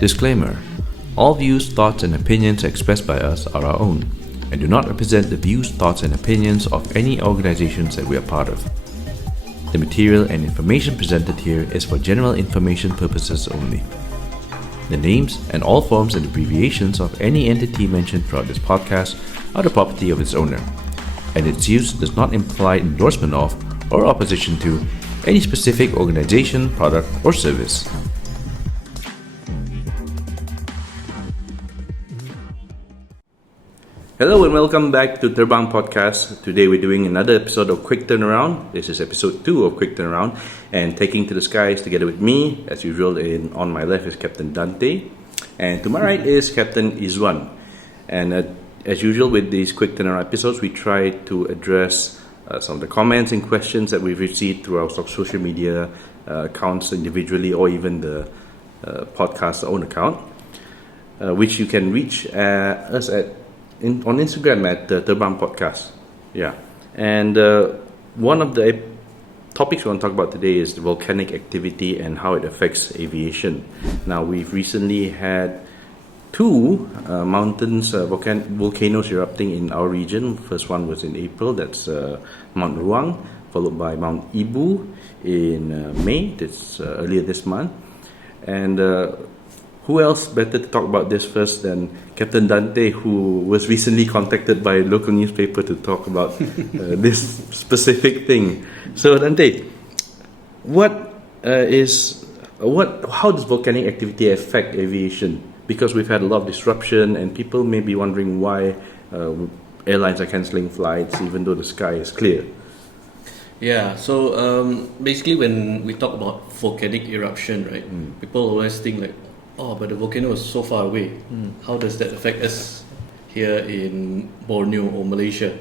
Disclaimer: all views, thoughts, and opinions expressed by us are our own and do not represent the views, thoughts, and opinions of any organizations that we are part of. The material and information presented here is for general information purposes only. The names and all forms and abbreviations of any entity mentioned throughout this podcast are the property of its owner, and its use does not imply endorsement of or opposition to any specific organization, product, or service. Hello and welcome back to Subang Podcast. Today we're doing another episode of Quick Turnaround. This is episode 2 of Quick Turnaround, and taking to the skies together with me, as usual, on my left is Captain Dante, and to my right is Captain Izwan. And as usual with these Quick Turnaround episodes, we try to address some of the comments and questions that we've received through our social media accounts individually, or even the podcast's own account, which you can reach us on Instagram at the Subang Podcast. Yeah. And one of the topics we want to talk about today is the volcanic activity and how it affects aviation. Now, we've recently had two volcanoes erupting in our region. First one was in April, that's Mount Ruang, followed by Mount Ibu in May, that's earlier this month. And who else better to talk about this first than Captain Dante, who was recently contacted by a local newspaper to talk about this specific thing. So Dante, how does volcanic activity affect aviation? Because we've had a lot of disruption, and people may be wondering why airlines are cancelling flights even though the sky is clear. Yeah, so basically when we talk about volcanic eruption, right, people always think like, oh, but the volcano is so far away. How does that affect us here in Borneo or Malaysia,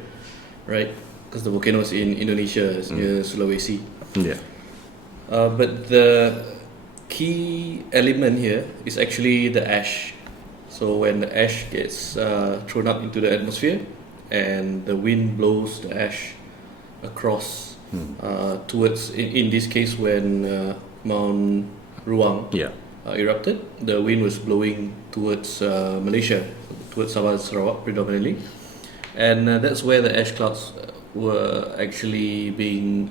right? Because the volcano is in Indonesia, it's near Sulawesi. Yeah. But the key element here is actually the ash. So when the ash gets thrown up into the atmosphere and the wind blows the ash across towards, in this case when Mount Ruang erupted, the wind was blowing towards Malaysia, towards Sabah and Sarawak predominantly, and that's where the ash clouds were actually being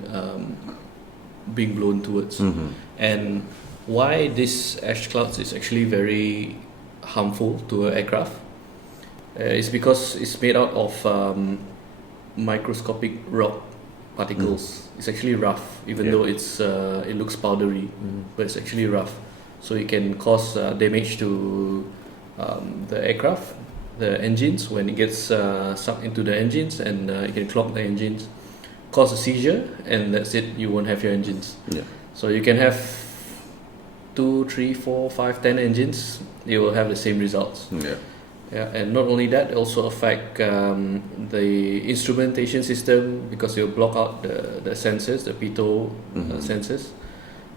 blown towards. And why this ash clouds is actually very harmful to an aircraft is because it's made out of microscopic rock particles. It's actually rough, even though it looks powdery, but it's actually rough. So it can cause damage to the aircraft, the engines, when it gets sucked into the engines, and it can clog the engines, cause a seizure, and that's it, you won't have your engines. Yeah. So you can have 2, 3, 4, 5, 10 engines, you will have the same results. Yeah, and not only that, it also affect the instrumentation system, because it will block out the sensors, the pitot sensors,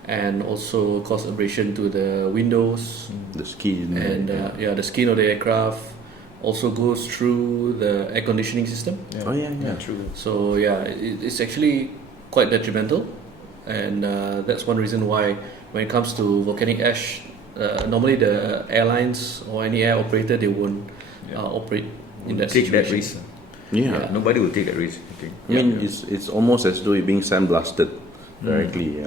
and also cause abrasion to the windows, the skin, and the skin of the aircraft. Also goes through the air conditioning system. True. So it's actually quite detrimental, and that's one reason why when it comes to volcanic ash, normally the airlines or any air operator, they won't operate in that take situation. that risk. Nobody will take that risk, I think. I mean, it's almost as though you're being sandblasted directly.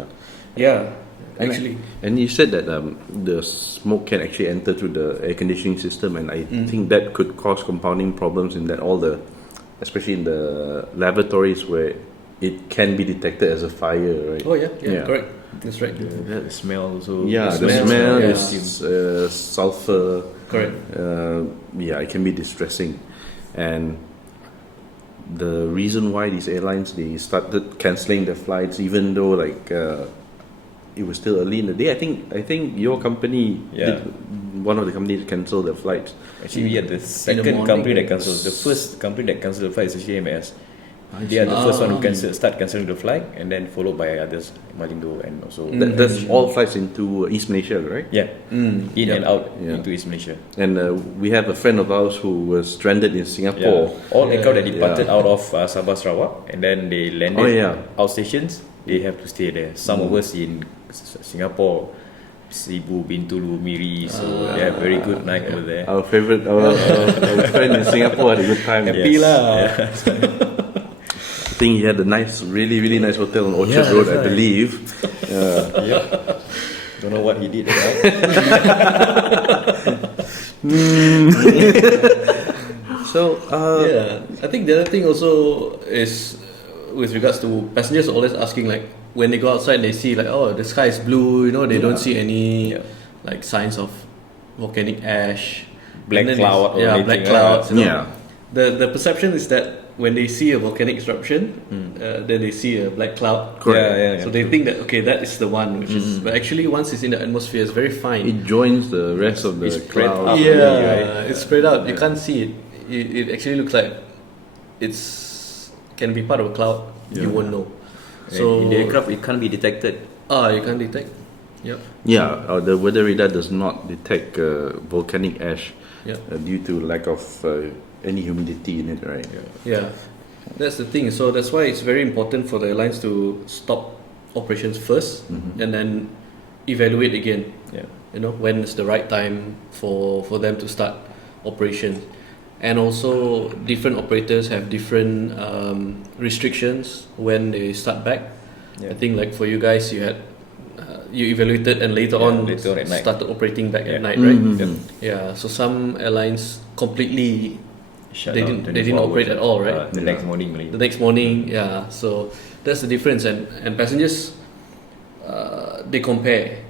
Yeah, actually. And you said that the smoke can actually enter through the air conditioning system, and I think that could cause compounding problems in that especially in the laboratories where it can be detected as a fire, right? Oh yeah, correct. That's right. The smell also. Yeah, the smell is sulfur. Correct. It can be distressing, and the reason why these airlines, they started cancelling their flights, even though it was still early in the day. I think your company, one of the companies, cancelled the flights. Actually, the second company that cancelled. The first company that cancelled the flight is actually MAS. They are the first one who start cancelling the flight, and then followed by others, Malindo, and also that's all flights into East Malaysia, right? Yeah, in and out into East Malaysia. And we have a friend of ours who was stranded in Singapore. All aircraft that departed out of Sabah Sarawak, and then they landed out stations. They have to stay there. Some of us in Singapore Cebu, Bintulu, Miri, so they have very good night over there. Our favorite, our friend in Singapore had a good time. Happy lah. I think he had a nice, really, really nice hotel on Orchard Road, I believe. Don't know what he did, right? So, I think the other thing also is with regards to passengers always asking, like, when they go outside they see like, oh, the sky is blue, they don't see any like signs of volcanic ash, Black cloud or anything, black clouds. yeah. The perception is that when they see a volcanic eruption, then they see a black cloud. Correct. So they think that that is the one, which is. But actually, once it's in the atmosphere, it's very fine. It joins the rest of the spread cloud. out. It's spread out. You can't see it. It actually looks like can be part of a cloud. You won't know. So in the aircraft, it can't be detected. You can't detect. Yep. Yeah, the weather radar does not detect volcanic ash due to lack of any humidity in it, right? Yeah, that's the thing. So that's why it's very important for the airlines to stop operations first and then evaluate again. When is the right time for them to start operation. And also different operators have different restrictions when they start back. I think like for you guys, you had you evaluated and later on at night. started operating back at night, right? So some airlines completely they didn't operate at all, right? The next morning. The next morning, so that's the difference. And passengers they compare.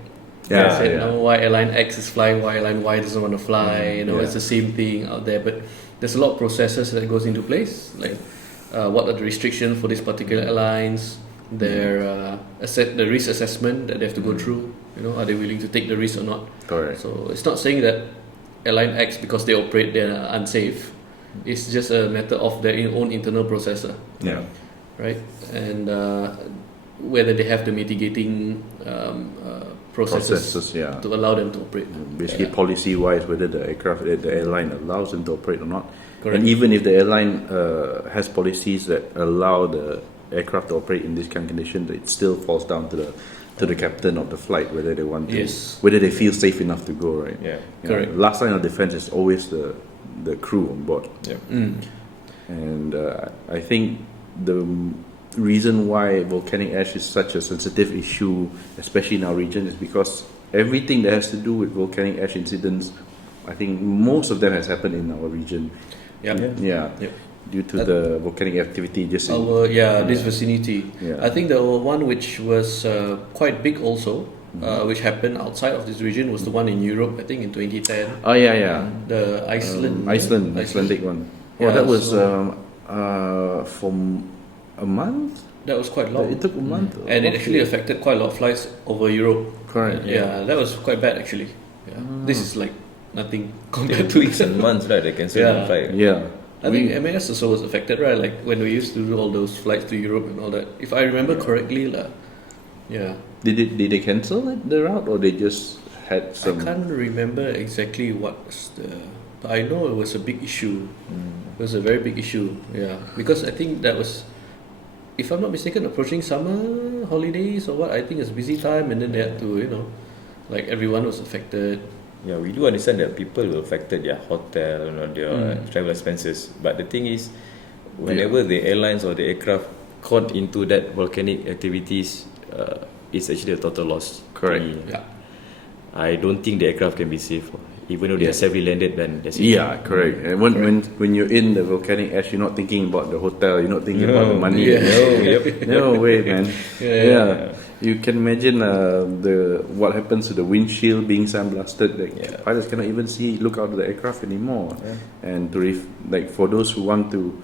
They said, why airline X is flying, why airline Y doesn't want to fly. It's the same thing out there, but there's a lot of processes that goes into place, like what are the restrictions for these particular airlines, their the risk assessment that they have to go through. Are they willing to take the risk or not? Correct. So it's not saying that airline X, because they operate, they're unsafe. It's just a matter of their own internal processor. Right, and whether they have the mitigating processes to allow them to operate. Basically, policy-wise, whether the airline allows them to operate or not. Correct. And even if the airline has policies that allow the aircraft to operate in this kind of condition, it still falls down to the captain of the flight whether they want to, whether they feel safe enough to go. Right. Correct. Last line of defense is always the crew on board. And I think the reason why volcanic ash is such a sensitive issue, especially in our region, is because everything that has to do with volcanic ash incidents, I think most of them has happened in our region. Due to the volcanic activity just this vicinity. I think the one which was quite big also, which happened outside of this region, was the one in Europe, I think in 2010. The Icelandic one. That was from a month. That was quite long. It took a month, and it actually affected quite a lot of flights over Europe. Correct. That was quite bad actually. This is like nothing compared to weeks and months, right? They cancelled the flight. I think MAS also was affected, right? Like when we used to do all those flights to Europe and all that. If I remember correctly, Did they cancel the route, or they just had some? I can't remember exactly what was but I know it was a big issue. It was a very big issue. Because I think that was, if I'm not mistaken, approaching summer holidays or what. I think it's busy time, and then they had to, like everyone was affected. Yeah, we do understand that people were affected their hotel, their travel expenses. But the thing is, whenever the airlines or the aircraft caught into that volcanic activities, it's actually a total loss. Correct. I don't think the aircraft can be safe. Even though they are safely landed, then that's it. Correct. And when you're in the volcanic ash, you're not thinking about the hotel, you're not thinking about the money. No way, man. You can imagine what happens to the windshield being sandblasted. Pilots cannot even look out of the aircraft anymore. And for those who want to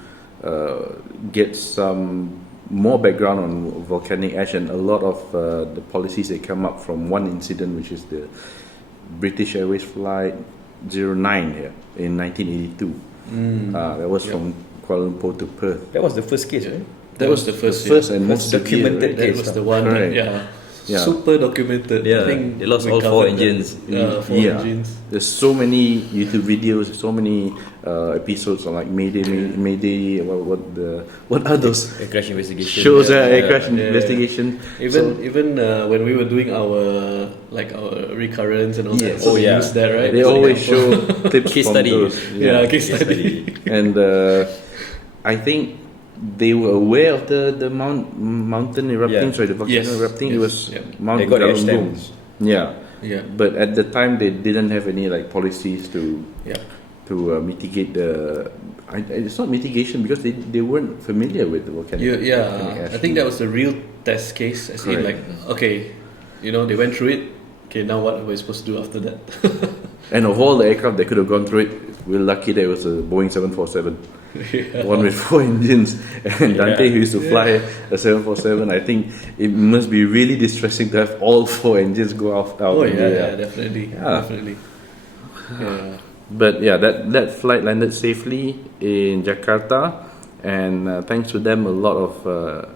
get some more background on volcanic ash, and a lot of the policies that come up from one incident, which is the British Airways flight 09 here in 1982. That was from Kuala Lumpur to Perth. That was the first case, right? That was the first and most documented case. That was the one. Yeah. super documented. Yeah, I think they lost we all four covered that. engines. Four Yeah. engines. There's so many YouTube videos, so many episodes on like Mayday. What are those A crash investigation. shows? Air crash Yeah. investigation. Even when we were doing our recurrence and all that, Yes. so Oh, we yeah. used that, right? They as an always example. show clips Case from study. those. Yeah, case study. And I think they were aware of the mountain erupting, Yeah. sorry, the volcano Yes, erupting. It yes, was yeah. Mount They got their Galunggung. stamps. Yeah, Yeah, but at the time they didn't have any like policies to yeah. mitigate the. It's not mitigation because they weren't familiar with the volcanic. volcanic ash. I think that was the real test case. As in, like, Correct. okay, they went through it. Okay, now what are we supposed to do after that? And of all the aircraft that could have gone through it, we're lucky that it was a Boeing 747, Yeah. one with 4 engines. And Dante, who used to fly a 747, I think it must be really distressing to have all 4 engines go out. Oh in the air. yeah, definitely, Yeah. definitely. Yeah. But yeah, that flight landed safely in Jakarta, and thanks to them, a lot of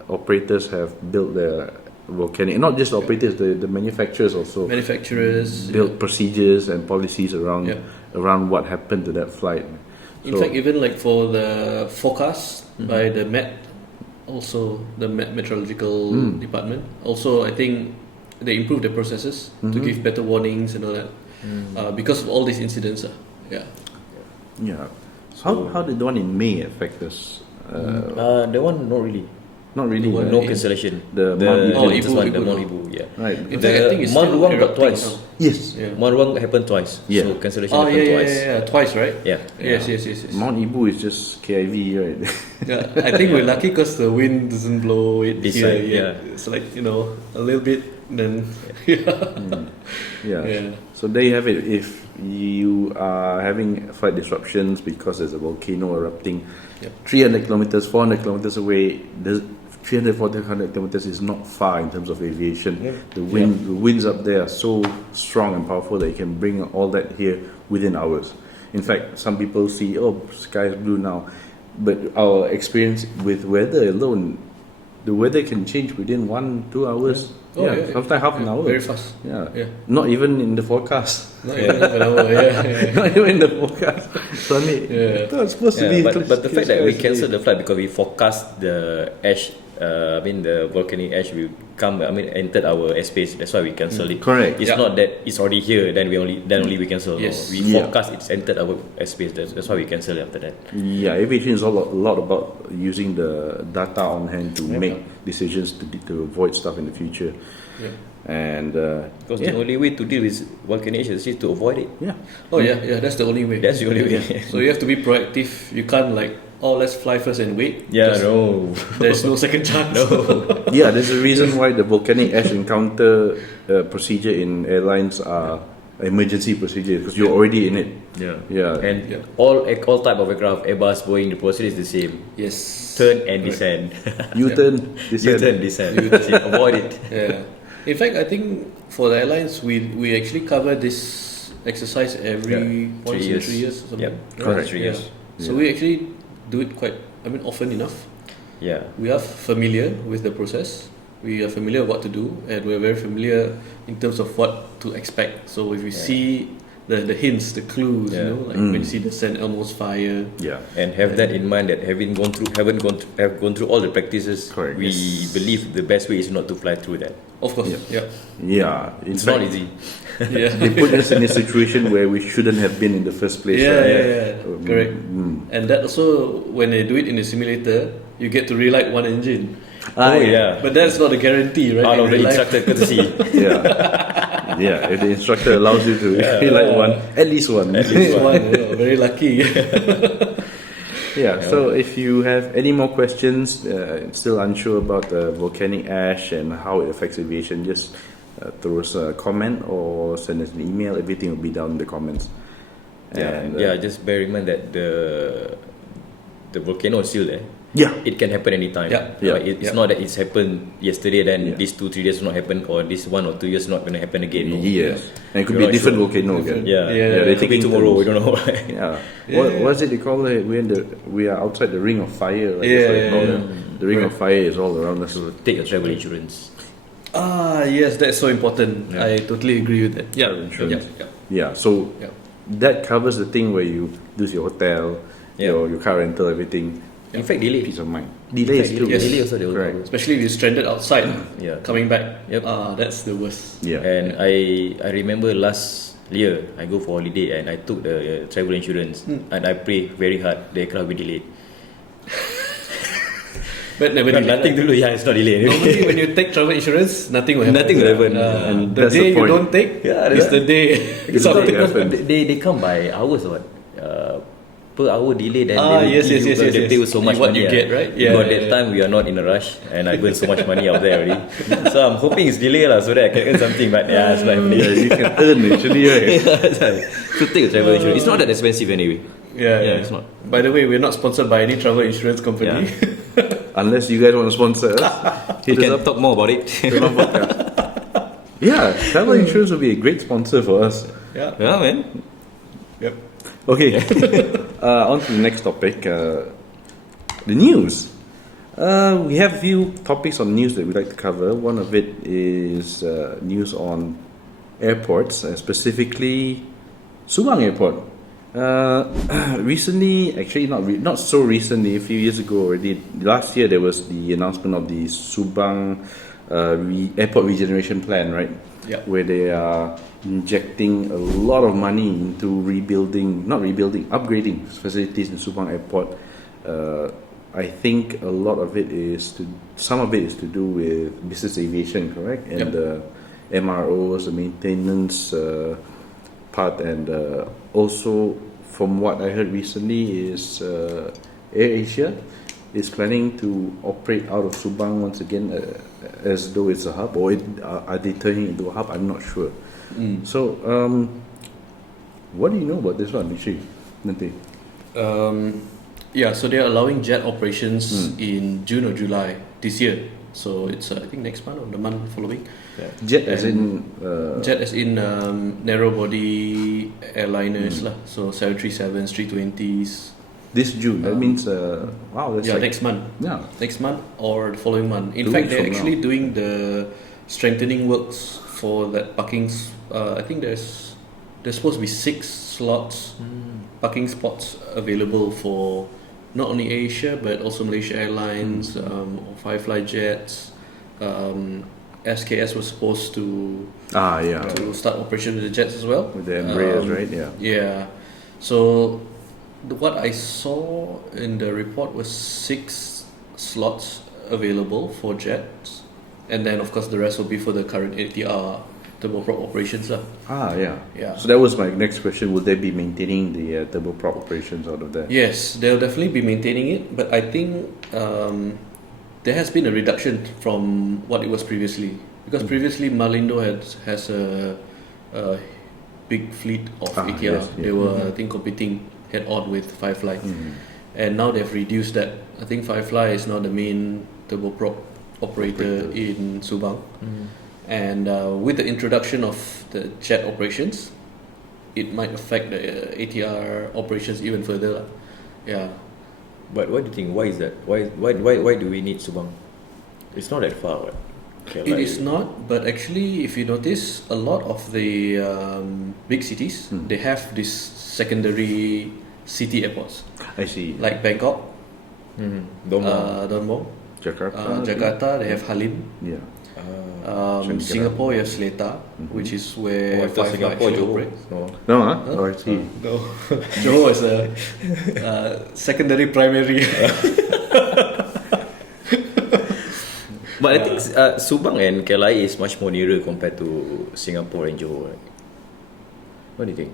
operators have built their volcanic. Not just operators, the manufacturers also Manufacturers built procedures and policies around Yeah. around what happened to that flight. In fact, even like for the forecast by the Met, also the meteorological department, also I think they improved the processes to give better warnings and all that because of all these incidents. Yeah. Yeah. How did the one in May affect us? The one not really. Not really. The one No in- cancellation. the Mount Ibu. latest Ibu, one, the Ibu, Mount no. Ibu, yeah. Right. In fact, I think it's Mount still Ruang got erupting twice. now. Yes. Yeah. Mount Ruang happened twice. Yeah. So cancellation Oh happened yeah, twice. twice, right? Yeah. Yes. Mount Ibu is just KIV, right? Yeah, I think we're lucky because the wind doesn't blow it This here. side, Yeah. yeah. It's like a little bit, then Yeah. Yeah. So there you have it. If you are having flight disruptions because there's a volcano erupting, Yep. 300 kilometers, 400 kilometers away, 300, 400 kilometers is not far in terms of aviation. Yeah. The winds up there are so strong and powerful that you can bring all that here within hours. In fact, some people see, sky is blue now, but our experience with weather alone, the weather can change within 1-2 hours. Sometimes half an hour. Very fast. Yeah. Yeah. Not even in the forecast. Not even half an hour. Yeah. Not even in the forecast. Suddenly, Yeah. it's supposed to be. But the fact that we clear cancelled skies the flight because we forecast the ash, the volcanic ash will entered our airspace. That's why we cancelled it. Correct. It's Yeah. not that it's already here. Then only we cancel. Yes. We Yeah. forecast it's entered our airspace. That's why we cancel it after that. Yeah, aviation is a lot about using the data on hand to make decisions to avoid stuff in the future. Yeah. And Because the only way to deal with volcanic ash is to avoid it. yeah, Oh yeah. That's the only way. That's the only way. So you have to be proactive. You can't let's fly first and wait. Yeah, because no. There's no second chance. yeah. There's a reason why the volcanic ash encounter procedure in airlines are emergency procedure because you're already in it. Yeah. Yeah. And Yeah. all type of aircraft, Airbus, Boeing, the procedure is the same. Yes. Turn and descend. U-turn, U-turn, descend. Avoid it. Yeah. In fact, I think for the airlines, we actually cover this exercise every once in 3 years or something. Yep. Right? Correct. 3 years. So we actually do it often enough. Yeah. We are familiar with the process. We are familiar with what to do, and we're very familiar in terms of what to expect. So if we see the hints, the clues, Yeah. when you see the St. Elmo's fire, Yeah. And have that in mind that have gone through all the practices. Correct. We believe the best way is not to fly through that. of course, Yeah. yeah, Yeah. In It's fact, not easy. yeah. They put us in a situation where we shouldn't have been in the first place. Yeah, right? yeah, correct. And that also, when they do it in the simulator, you get to relight one engine. Oh yeah. But that's not a guarantee, right? Out In of the real life. instructor courtesy. Yeah. Yeah, if the instructor allows you to like one, at least one. This one, very lucky. Yeah, so if you have any more questions, still unsure about the volcanic ash and how it affects aviation, just throw us a comment or send us an email. Everything will be down in the comments. And, Just bear in mind that the volcano is still there. Yeah. It can happen anytime. Yeah. It's not that it's happened yesterday, then these 2-3 days will not happen, or this 1 or 2 years not going to happen again. No. Yes. And it could You're be a not different sure. volcano again. Yeah. they're It could be taking tomorrow. turns. We don't know. Yeah. Yeah. What's it they call it? We are outside the ring of fire. Right? Yeah, That's what they call yeah, it. The ring of fire is all around us. So take your travel insurance. Yes, that's so important. Yeah. I totally agree with that. Travel insurance. Yeah. Yeah, so Yeah. that covers the thing where you lose your hotel, Yeah. your car rental, everything. In fact, delay. Peace of mind. Delay is true. Yes. Delay also they will Correct. cover. Especially if you're stranded outside, Yeah. coming back. Yep. That's the worst. Yeah. And I remember last year I go for holiday and I took the travel insurance and I pray very hard the aircraft will be delayed. But never But did. nothing to do. Yeah, it's not delayed. Normally, when you take travel insurance, nothing will happen. Nothing will happen. And The that's day the you point. don't take Yeah, is that's- the day It's something not happens. happen. They come by hours or what? Per hour delay, then Ah, they will yes, give yes, you, yes, they yes, pay you yes. so much What money. you get, right? Yeah, Because yeah, that yeah. time we are not in a rush and I burn so much money out there already. So I'm hoping it's delay lah, so that I can earn something. But yeah, it's not Yeah, happening. you can earn actually, right? To take a travel insurance, it's not that expensive anyway. Yeah, it's not. By the way, we're not sponsored by any travel insurance company. Unless you guys want to sponsor us, We hit us can up. talk more about it. Terbang Podcast. Yeah, travel insurance will be a great sponsor for us. Yeah. Yeah, man. Yep. Okay, on to the next topic, the news. We have a few topics on news that we'd like to cover. One of it is news on airports, specifically Subang Airport. Recently, actually not so recently, a few years ago already, last year there was the announcement of the Subang airport regeneration plan, right? Yeah. Where they are injecting a lot of money into upgrading facilities in Subang Airport. I think some of it is to do with business aviation, correct? And Yep. the MROs, the maintenance part, and also from what I heard recently is AirAsia is planning to operate out of Subang once again as though it's a hub, or are they turning it into a hub? I'm not sure. So, what do you know about this one, actually, Nanti? Yeah, so they're allowing jet operations in June or July this year. So it's I think next month or the month following. Jet as in Jet as in narrow body airliners lah. So 737s, 320s. this June. That means wow, that's Yeah, like, next month. yeah. Next month or the following month. In 2 fact, weeks they're from actually doing the strengthening works for that parking. I think there's supposed to be 6 slots, parking spots available for not only Asia but also Malaysia Airlines, Firefly Jets. SKS was supposed to start operation with the jets as well. With the Embraers, right? Yeah. Yeah. So what I saw in the report was 6 slots available for jets, and then of course the rest will be for the current ATR turboprop operations lah. Yeah. Yeah. So that was my next question. Will they be maintaining the turboprop operations out of there? Yes, they'll definitely be maintaining it, but I think there has been a reduction from what it was previously, because previously Malindo has a big fleet of ATR. yes, They were I think competing head on with Firefly, and now they've reduced that. I think Firefly is now the main turboprop operator in Subang, and with the introduction of the jet operations, it might affect the ATR operations even further lah. Yeah. But what do you think? Why is that? Why do we need Subang? It's not that far, right? It is not, but actually, if you notice, a lot of the big cities they have these secondary city airports, I see. like Bangkok, Doma. Don Mueang, Jakarta. Jakarta. They have Halim. Yeah. Um, Singapore, you have Seletar, which is where I thought Firefly Singapore, actually Johor. operates. No. No, huh? Oh, I see. No, Johor is a secondary primary. But I think Subang and KLIA is much more nearer compared to Singapore and Johor. Right? What do you think?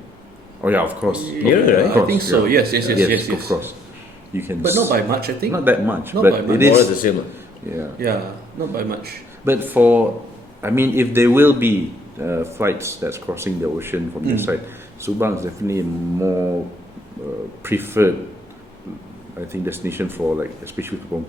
Oh yeah, of course. Yeah, right? Of course, I think so. yeah. Yes. Of course. You can. But not by much, I think. Not that much. Not but by it much. More or is. less the same. Yeah. Yeah, not by much. But if there will be flights that's crossing the ocean from this side, Subang is definitely a more preferred, I think, destination for, like, especially from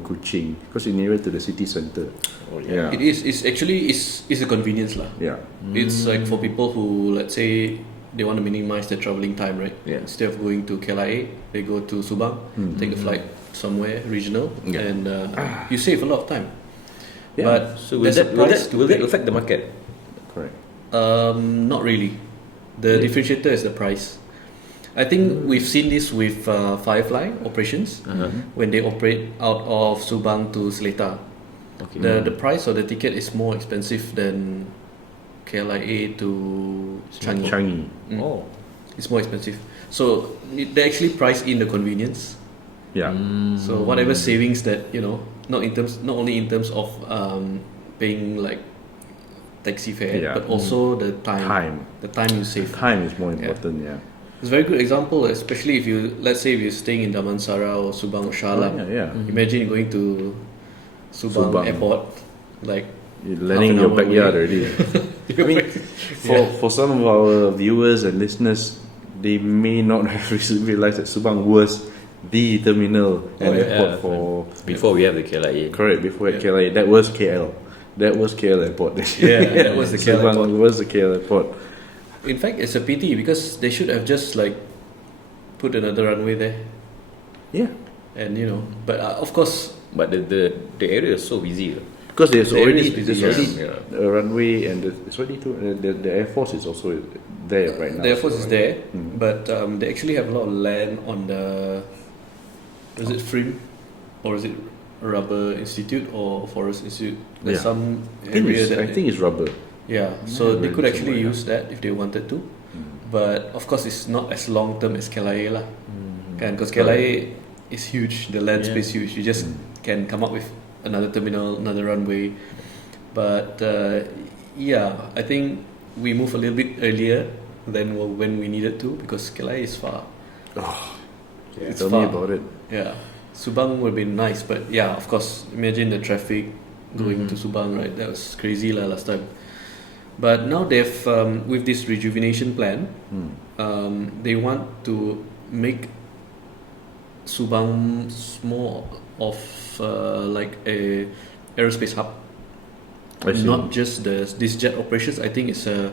Kuching, because it's nearer to the city center. Oh, yeah. It is. It's actually is a convenience lah. Yeah. It's like for people who, let's say, they want to minimize their traveling time, right? Yeah. Instead of going to KLIA, they go to Subang, take a flight somewhere regional, Yeah. and you save a lot of time. Yeah. But So will there's a that, will price that, to will that pay. affect the market? Correct. Not really. The differentiator is the price. I think we've seen this with Firefly operations when they operate out of Subang to Seletar. Okay. The price of the ticket is more expensive than KLIA to Changi. Changi. Oh. It's more expensive. So they actually price in the convenience. Yeah. So whatever savings that not only in terms of paying like taxi fare, Yeah. but also the time. The time you save. Time is more important. Yeah. It's a very good example, especially if let's say if you're staying in Damansara or Subang or Shah Alam. Yeah. Imagine going to Subang Subang. Airport, like You're landing in half your an hour backyard away. already. I mean, for some of our viewers and listeners, they may not have realized that Subang was the terminal and airport for Before we have the KLIA. correct before KLIA. That was KL. That was KL airport. Yeah, that was the KL Subang airport. was the KL airport. In fact, it's a pity because they should have just like put another runway there, Yeah, and but of course, But the area is so busy. because there's The already area is busy, a runway and it's already the Air Force is also there right now. the Air Force so, is there, but they actually have a lot of land on the. Is it FRIM, or is it Rubber Institute or Forest Institute? There's Yeah. some I think area it's, that I think it's rubber. yeah, so they read could actually somewhere, use that if they wanted to, but of course it's not as long term as KLIA lah, because KLIA is huge, the land space huge. You just can come up with another terminal, another runway, but yeah, I think we move a little bit earlier than when we needed to because KLIA is far. It's Tell far. me about it. Yeah, Subang would be nice, but yeah, of course, imagine the traffic going to Subang, right? That was crazy lah last time. But now they've with this rejuvenation plan, they want to make Subang more of like a aerospace hub, I see. not just this jet operations. I think it's a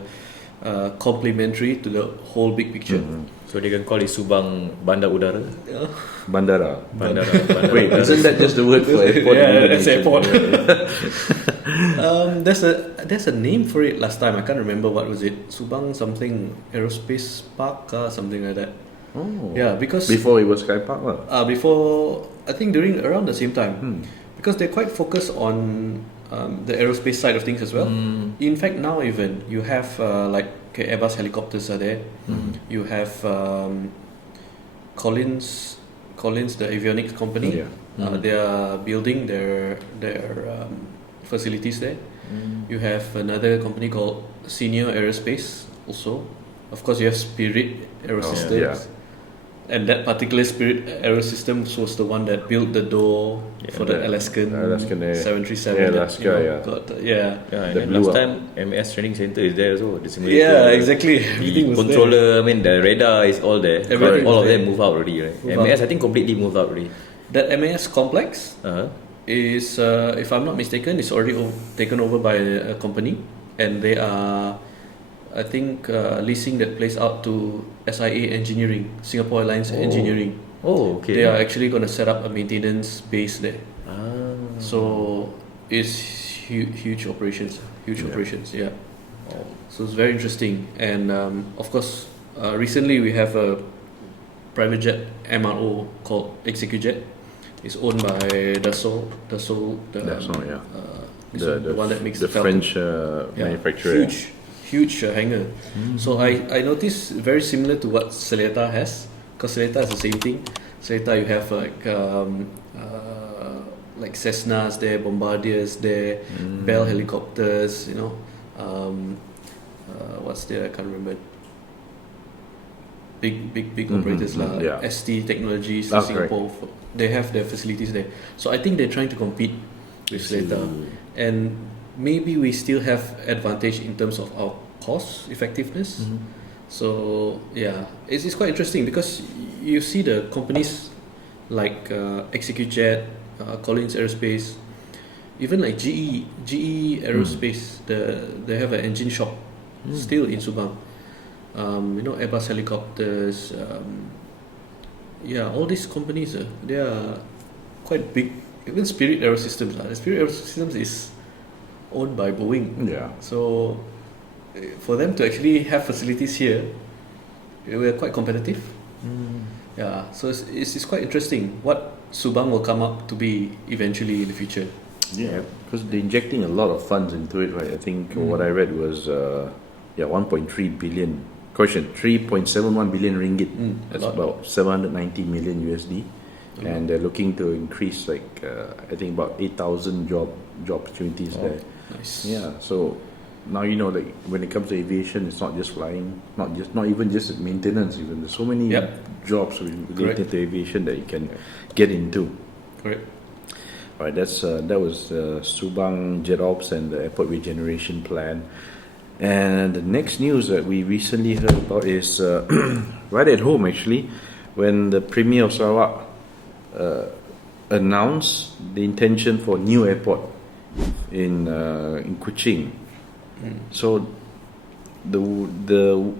complementary to the whole big picture. So they can call it Subang Bandar Udara. Bandara. Bandara. Wait, isn't that just the word for airport? Yeah, in that's Indonesia? airport. There's a name for it last time. I can't remember what was it. Subang something aerospace park or something like that. Oh. Yeah, because Before it was Sky Park lah. before I think around the same time, because they're quite focused on the aerospace side of things as well. In fact, now even you have like Airbus helicopters are there. You have Collins, the avionics company. Yeah. They are building their facilities there. You have another company called Senior Aerospace also. Of course, you have Spirit Aerosystems. yeah. And that particular Spirit Aerosystems was the one that built the door for the Alaskan Air. 737. Yeah, that, Alaska, yeah. Yeah. Yeah, and That then blew last up. time MS Training Center is there also. The simulator. Yeah, exactly. Everything The was controller, I mean the radar is all there. Everything All was of them there. move out already, right? Move MS out. I think completely moved out already. there. That MAS complex is, if I'm not mistaken, is already taken over by a company, and they are, I think, leasing that place out to SIA Engineering, Singapore Airlines Engineering. Oh, okay. They are actually going to set up a maintenance base there. So it's huge operations, operations. Yeah. So it's very interesting, and of course, recently we have a private jet MRO called ExecuJet. It's owned by Dassault. Dassault, yeah. The one that makes the Falcon. French manufacturer. Huge hangar. So I noticed very similar to what Seletar has, because Seletar is the same thing. Seletar you have like Cessnas there, Bombardiers there, Bell helicopters. What's there? I can't remember. Big operators like yeah. ST Technologies, Ah, Singapore. They have their facilities there. So I think they're trying to compete with Seletar, and maybe we still have advantage in terms of our cost effectiveness. So yeah, it's quite interesting because you see the companies like ExecuJet, Collins Aerospace, even like GE Aerospace. They have an engine shop still in Subang. Airbus helicopters. All these companies they are quite big. Even Spirit Aerosystems. Spirit Aerosystems is owned by Boeing. Yeah. So for them to actually have facilities here, we are quite competitive. Yeah, so it's quite interesting what Subang will come up to be eventually in the future. Yeah, because they're injecting a lot of funds into it, right? I think what I read was 1.3 billion. Correction, 3.71 billion ringgit. That's about 790 million USD, and they're looking to increase I think about 8,000 job opportunities there. Nice. Yeah, so now like when it comes to aviation, it's not just flying, not even just maintenance. Even there's so many jobs related to aviation that you can get into. Correct. All right, that was Subang Jet Ops and the airport regeneration plan. And the next news that we recently heard about is right at home actually, when the Premier of Sarawak announced the intention for new airport in Kuching. So the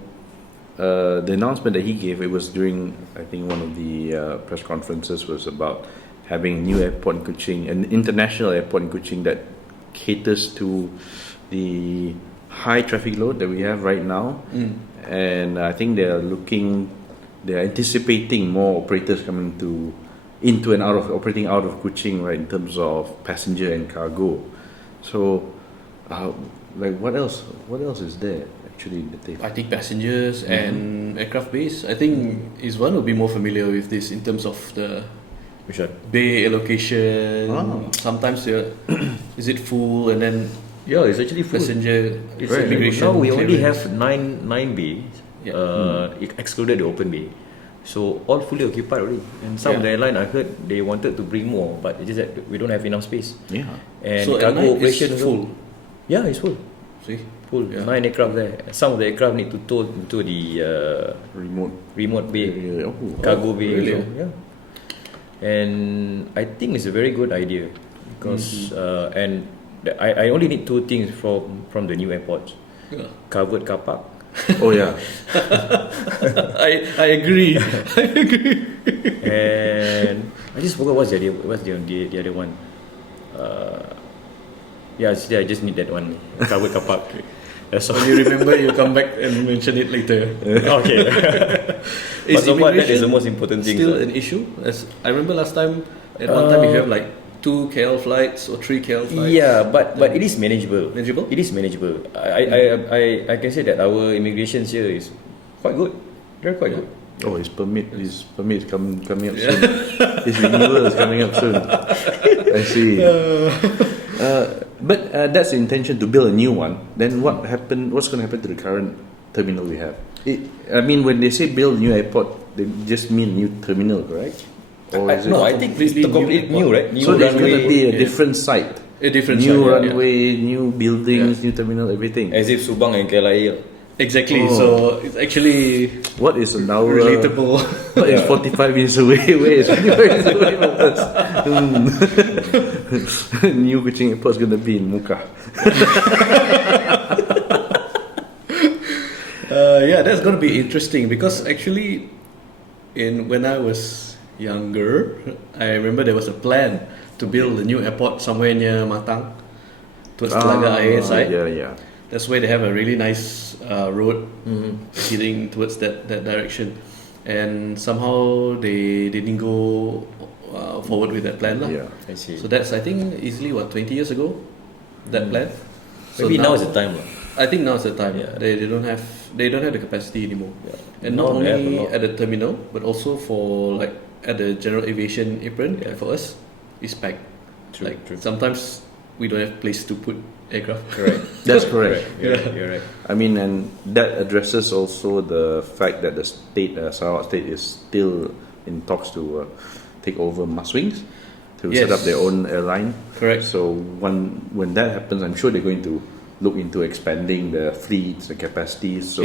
announcement that he gave, it was during, I think, one of the press conferences, was about having a new airport in Kuching, an international airport in Kuching that caters to the high traffic load that we have right now. And I think they're anticipating more operators coming operating out of Kuching, right, in terms of passenger and cargo. So what else is there actually that they... I think passengers and aircraft base, I think Izwan will be more familiar with this in terms of the Which one? bay allocation. Sometimes is it full, and then Yeah, it's actually full. passenger immigration. Now we only clearance. have nine bays, excluded the open bay. So all fully occupied already. And some of the airline, I heard they wanted to bring more, but it's just that we don't have enough space. Yeah. And So at cargo night operation it's also- full. Yeah, it's full. See, Full. Yeah. 9 aircraft there. Some of the aircraft need to tow into the remote bay, cargo bay. really? Also. Yeah. And I think it's a very good idea because I only need 2 things from the new airports: covered car park. Oh yeah. I agree. And I just forgot what's the other one. I just need that one, covered car park. That's all. When you remember, you come back and mention it later. Okay. But so far, that is the most important thing. Still an issue? As I remember last time, at one time you have like 2 KL flights or 3 KL flights. Yeah, but it is manageable. Manageable? It is manageable. I can say that our immigration here is quite good. They're quite good. Oh, his permit is coming up soon. His renewal is coming up soon. I see. But that's the intention, to build a new one. Then what's going to happen to the current terminal we have? When they say build new airport, they just mean new terminal, correct? Or is No, it I think it's the complete new, right? New so there's going to runway, be a different site, A different new side, runway, new buildings, new terminal, everything. as if Subang and KLIA. Exactly. Oh. So it's actually What is an hour? relatable. What is 45 minutes away? Where is 45 minutes away from us? New Kuching Airport is going to be in Muka. That's going to be interesting because actually, when I was younger, I remember there was a plan to build a new airport somewhere near Matang, towards Telaga Air side. Yeah. That's where they have a really nice road heading towards that direction, and somehow they didn't go forward with that plan lah. Yeah. I see. So that's, I think, easily 20 years ago, that plan. So Maybe now is the time. I think now's the time. Yeah. They don't have the capacity anymore. And No, not they have a only lot. at the terminal, but also for at the general aviation apron for us, it's packed. True. Sometimes we don't have place to put aircraft. Correct. That's correct. You're right. And that addresses also the fact that the state, Sarawak State, is still in talks to take over Maswings to set up their own airline. Correct. So when that happens, I'm sure they're going to look into expanding the fleets, the capacities. So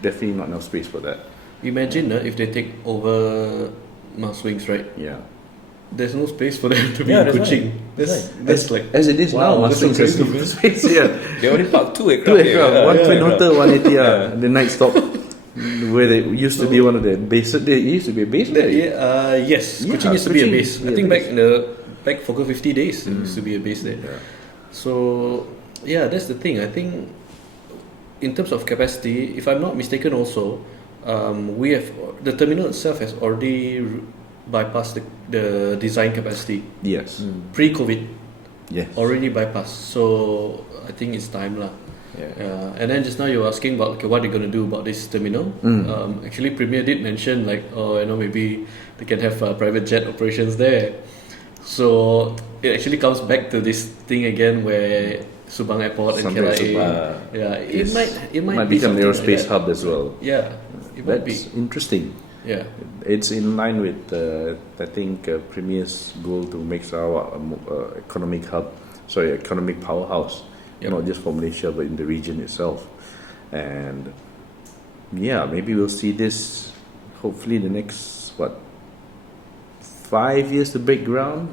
definitely not enough space for that. Imagine if they take over Maswings, right? Yeah. There's no space for them to be Yeah, in that's Kuching. right. That's like As it is now, Wow, that's so Maswings has crazy, no space. Yeah. They only parked 2 aircraft. Two aircraft, one Twin yeah. Hotel, one ATR, the night stop, where they used to be one of the bases. There used to be a base there. yes, Yeah, Kuching used to be a Kuching base. used to be I a think base. back for 50 days, it used to be a base there. Yeah. So yeah, that's the thing. I think in terms of capacity, if I'm not mistaken, also we have the terminal itself has already bypassed the design capacity Yes. pre-COVID. Yes. Already bypassed. So I think it's time lah. Yeah. And then just now you were asking about okay, what they're going to do about this terminal. Actually, Premier did mention like, maybe they can have private jet operations there. So it actually comes back to this thing again where Subang Airport and Something like KLIA. Subang. Yeah, it might Might be become an something aerospace like that. hub as well. Yeah, it might be. That's interesting. Yeah. It's in line with, I think, Premier's goal to make Sarawak an economic powerhouse, Yep. not just for Malaysia but in the region itself. And yeah, maybe we'll see this hopefully the next 5 years to break ground.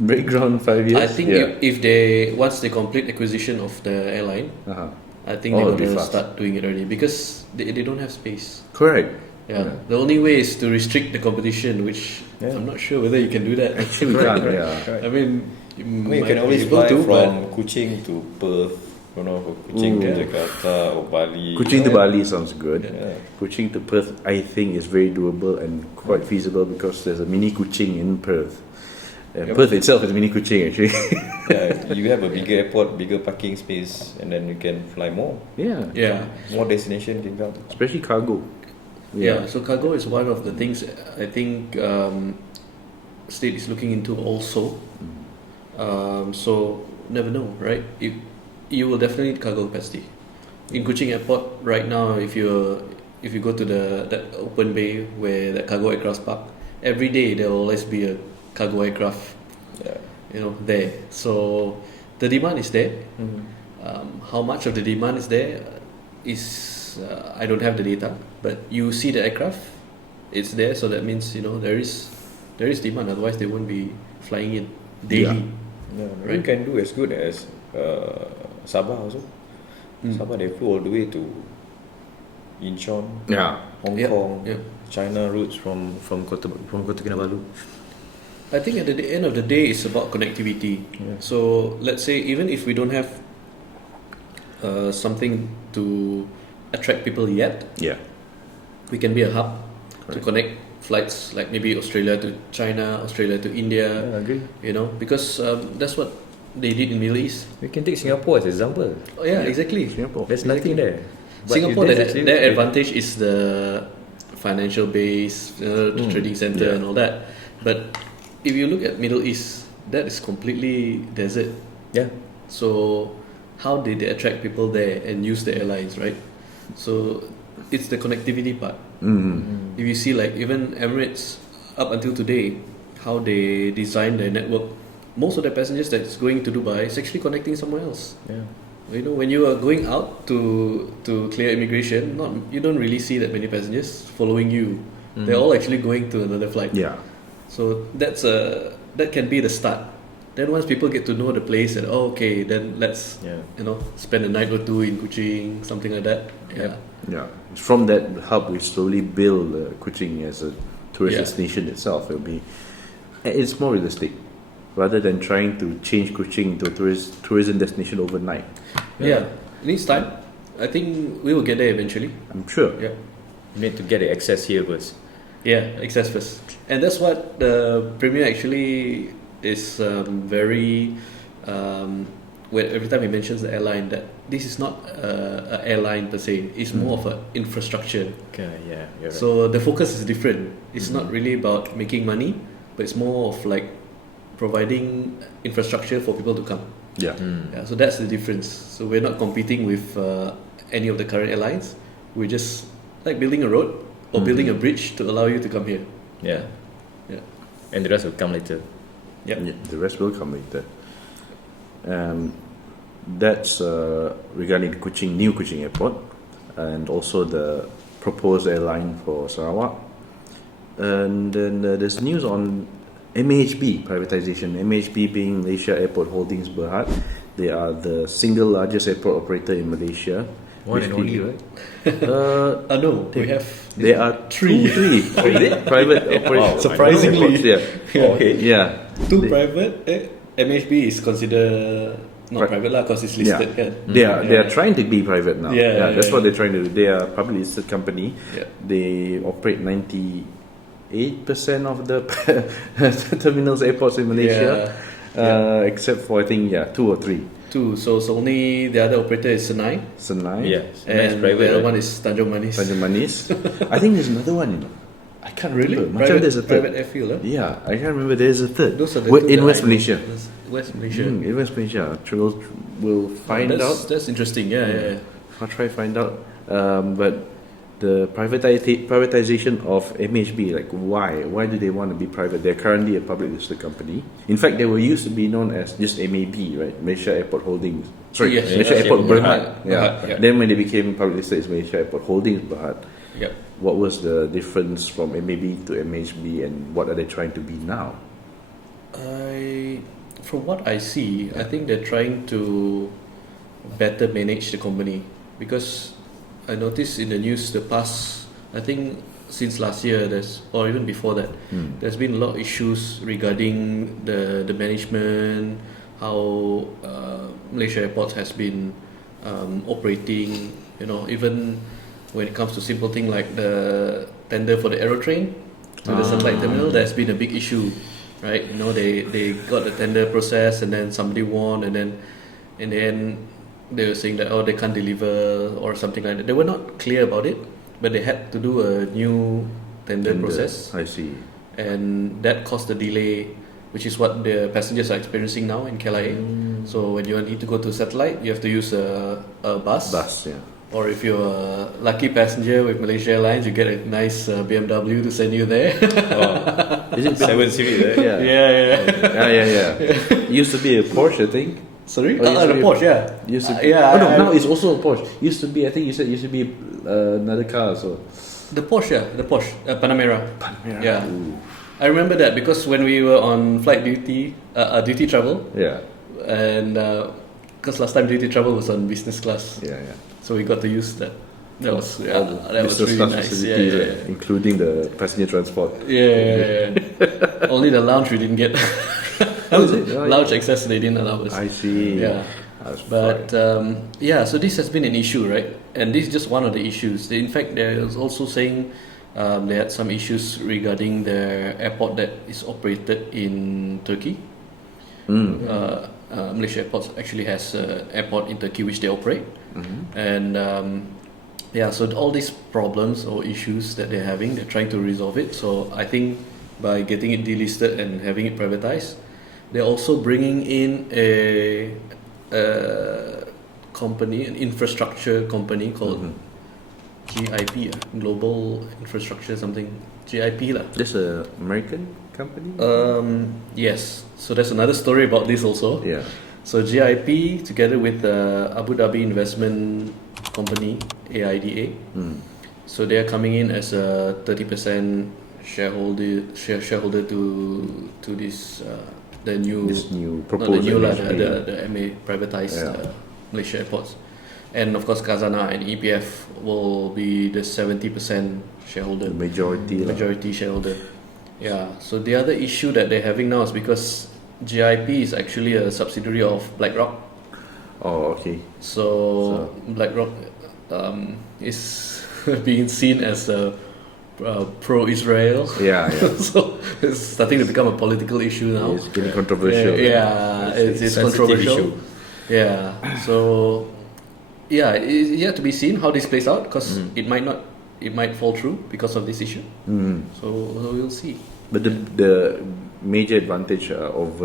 Break ground in 5 years. I think if they once they complete acquisition of the airline, Uh-huh. I think Oh, they're it'll be going to fast. start doing it already because they don't have space. Correct. Yeah. The only way is to restrict the competition, which Yeah. I'm not sure whether you can do that. Actually, we can't. Yeah. I mean, you, You can might always be able fly to, from Kuching to Perth, from Kuching to Ooh. Jakarta or Bali. Kuching to Bali sounds good. Yeah. Kuching to Perth, I think, is very doable and quite feasible because there's a mini Kuching in Perth. Yep. Perth itself is mini Kuching actually. Yeah, you have a bigger airport, bigger parking space, and then you can fly more. Yeah. Yeah. More destination can come. Especially cargo. Yeah. So cargo is one of the things I think state is looking into also. So never know, right? You will definitely need cargo capacity. In Kuching Airport right now, if you go to that open bay where that cargo aircraft park, every day there will always be a cargo aircraft, Yeah. there. So the demand is there. How much of the demand is there is I don't have the data, but you see the aircraft, it's there. So that means there is demand. Otherwise, they won't be flying in daily. Yeah, Right. you can do as good as Sabah also. Sabah they flew all the way to Incheon, Yeah. Hong Yeah, Kong, yeah. China routes from Kota Kinabalu. I think at the end of the day, it's about connectivity. Yeah. So let's say even if we don't have something to attract people yet, Yeah. we can be a hub to connect flights like maybe Australia to China, Australia to India. I agree. Because that's what they did in Middle East. We can take Singapore as example. Oh yeah, exactly. Singapore. There's nothing there. But Singapore, if there's actually- their advantage is the financial base, the trading center, yeah. and all that. But if you look at Middle East, that is completely desert. Yeah. So how did they attract people there and use the airlines, right? So it's the connectivity part. If you see like even Emirates up until today, how they design their network, most of the passengers that's going to Dubai is actually connecting somewhere else. Yeah. When you are going out to clear immigration, you don't really see that many passengers following you. They're all actually going to another flight. Yeah. So that can be the start. Then once people get to know the place and okay, then let's spend a night or two in Kuching, something like that. Yeah. Yeah. From that hub, we slowly build Kuching as a tourist Yeah. destination itself. It's more realistic rather than trying to change Kuching to a tourism destination overnight. Yeah. It needs time. I think we will get there eventually. I'm sure. Yeah. You need to get the access here first. Yeah, access first. And that's what the Premier actually is very when every time he mentions the airline, that this is not an airline per se, it's more of an infrastructure. Okay, yeah, you're right. So the focus is different. It's not really about making money, but it's more of like providing infrastructure for people to come. Yeah. Yeah, so that's the difference. So we're not competing with any of the current airlines. We're just like building a road or building a bridge to allow you to come here. Yeah. Yeah. And the rest will come later. Yep. Yeah, the rest will come later. That's regarding the new Kuching Airport, and also the proposed airline for Sarawak. And then there's news on MAHB privatization. MAHB being Malaysia Airport Holdings Berhad. They are the single largest airport operator in Malaysia. One and only, right? No, we have There are three private operators. Surprisingly. Yeah. Okay. Yeah. two private, MHB is considered not private lah, because it's listed. Yeah. Kan? They are trying to be private now. That's what they're trying to do. They are a publicly listed company. Yeah. They operate 98% of the terminals, airports in Malaysia, except for I think 2 or 3. Two. So only the other operator is Senai. Senai. Yeah, And private, the other right? one is Tanjung Manis. Tanjung Manis. I think there's another one. I can't Really? remember. Macam there's a third. Private airfield, huh? Yeah, I can't remember. There's a third. Those are the Where- two in that West I know. Malaysia. West Malaysia. In West Malaysia. We'll find out. That's interesting. Yeah. I'll try to find out. But the privatization of MHB, like why? Why do they want to be private? They're currently a public listed company. In fact, they were used to be known as just MAB, right? Malaysia Airport Holdings. Sorry, Yes, Malaysia yes, Airport yeah, Berhad. Berhad, yeah. Then when they became public listed, it's Malaysia Airport Holdings Berhad. Yep. What was the difference from MAB to MHB, and what are they trying to be now? From what I see, I think they're trying to better manage the company, because I noticed in the news the past, I think since last year, or even before that, there's been a lot of issues regarding the management, how Malaysia Airports has been operating. Even when it comes to simple thing like the tender for the Aerotrain to the satellite terminal, there's been a big issue, right? They got the tender process, and then somebody won, and then in the end they were saying that they can't deliver or something like that. They were not clear about it, but they had to do a new tender process, I see. and that caused a delay, which is what the passengers are experiencing now in KLIA. So when you need to go to satellite, you have to use a bus. Or if you're a lucky passenger with Malaysia Airlines, you get a nice BMW to send you there. Is it 7 Series, right? Yeah. Used to be a Porsche, I think. Sorry? Oh, used to The be a- Porsche, yeah. Used to be. Now it's also a Porsche. Used to be, I think you said, used to be another car. So The Porsche, Panamera. Panamera. Yeah. Ooh. I remember that because when we were on flight duty travel, Yeah. and because last time duty travel was on business class, Yeah. so we got to use that. That was Business really class nice. facilities, Yeah. including the passenger transport. Yeah. Only the lounge we didn't get. How is it? Oh, Lounge access they didn't allow us. I see. Yeah. That's But so this has been an issue, right? And this is just one of the issues. In fact, there is also saying they had some issues regarding their airport that is operated in Turkey. Malaysia Airports actually has an airport in Turkey which they operate. And so all these problems or issues that they're having, they're trying to resolve it. So I think by getting it delisted and having it privatized, they're also bringing in a company, an infrastructure company called GIP, Global Infrastructure something, GIP lah. This a American company? Yes. So there's another story about this also. Yeah. So GIP together with the Abu Dhabi investment company AIDA. So they are coming in as a 30% shareholder to this the new proposal. not the new the MA privatized Malaysia Airports. And of course Khazanah and EPF will be the 70% shareholder. The majority Shareholder. Yeah. So the other issue that they're having now is because GIP is actually a subsidiary of BlackRock. Oh, okay. So BlackRock is being seen as a pro-Israel. Yeah. So it's starting to become a political issue now. It's getting controversial. It's controversial. Yeah. So it's yet to be seen how this plays out, because it might fall through because of this issue. So we'll see. But the major advantage of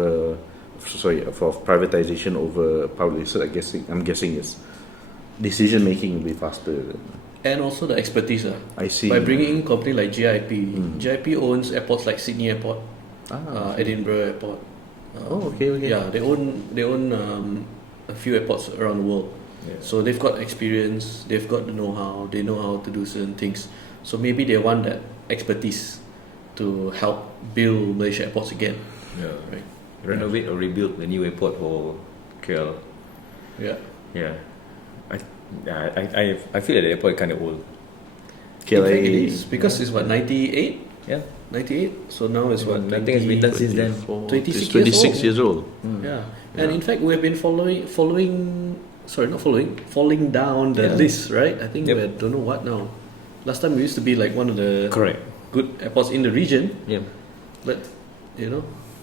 privatization over public listed, I'm guessing is decision making will be faster. And also the expertise. I see. By bringing in a company like GIP, GIP owns airports like Sydney Airport, Edinburgh Airport. Okay. Yeah, they own a few airports around the world. Yeah. So they've got experience, they've got the know-how, they know how to do certain things. So maybe they want that expertise to help build Malaysia airports again. Yeah. Right. Renovate or rebuild the new airport for KL. Yeah. Yeah. I feel that the airport is kind of old. In fact, it is, because it's 98? Yeah. 98. So now it's what? Nothing has been done since then. 26 It's 26 years old. Yeah, and in fact, we've been falling down the list, right? I think we don't know what now. Last time we used to be like one of the Correct. good airports in the region, Yeah. but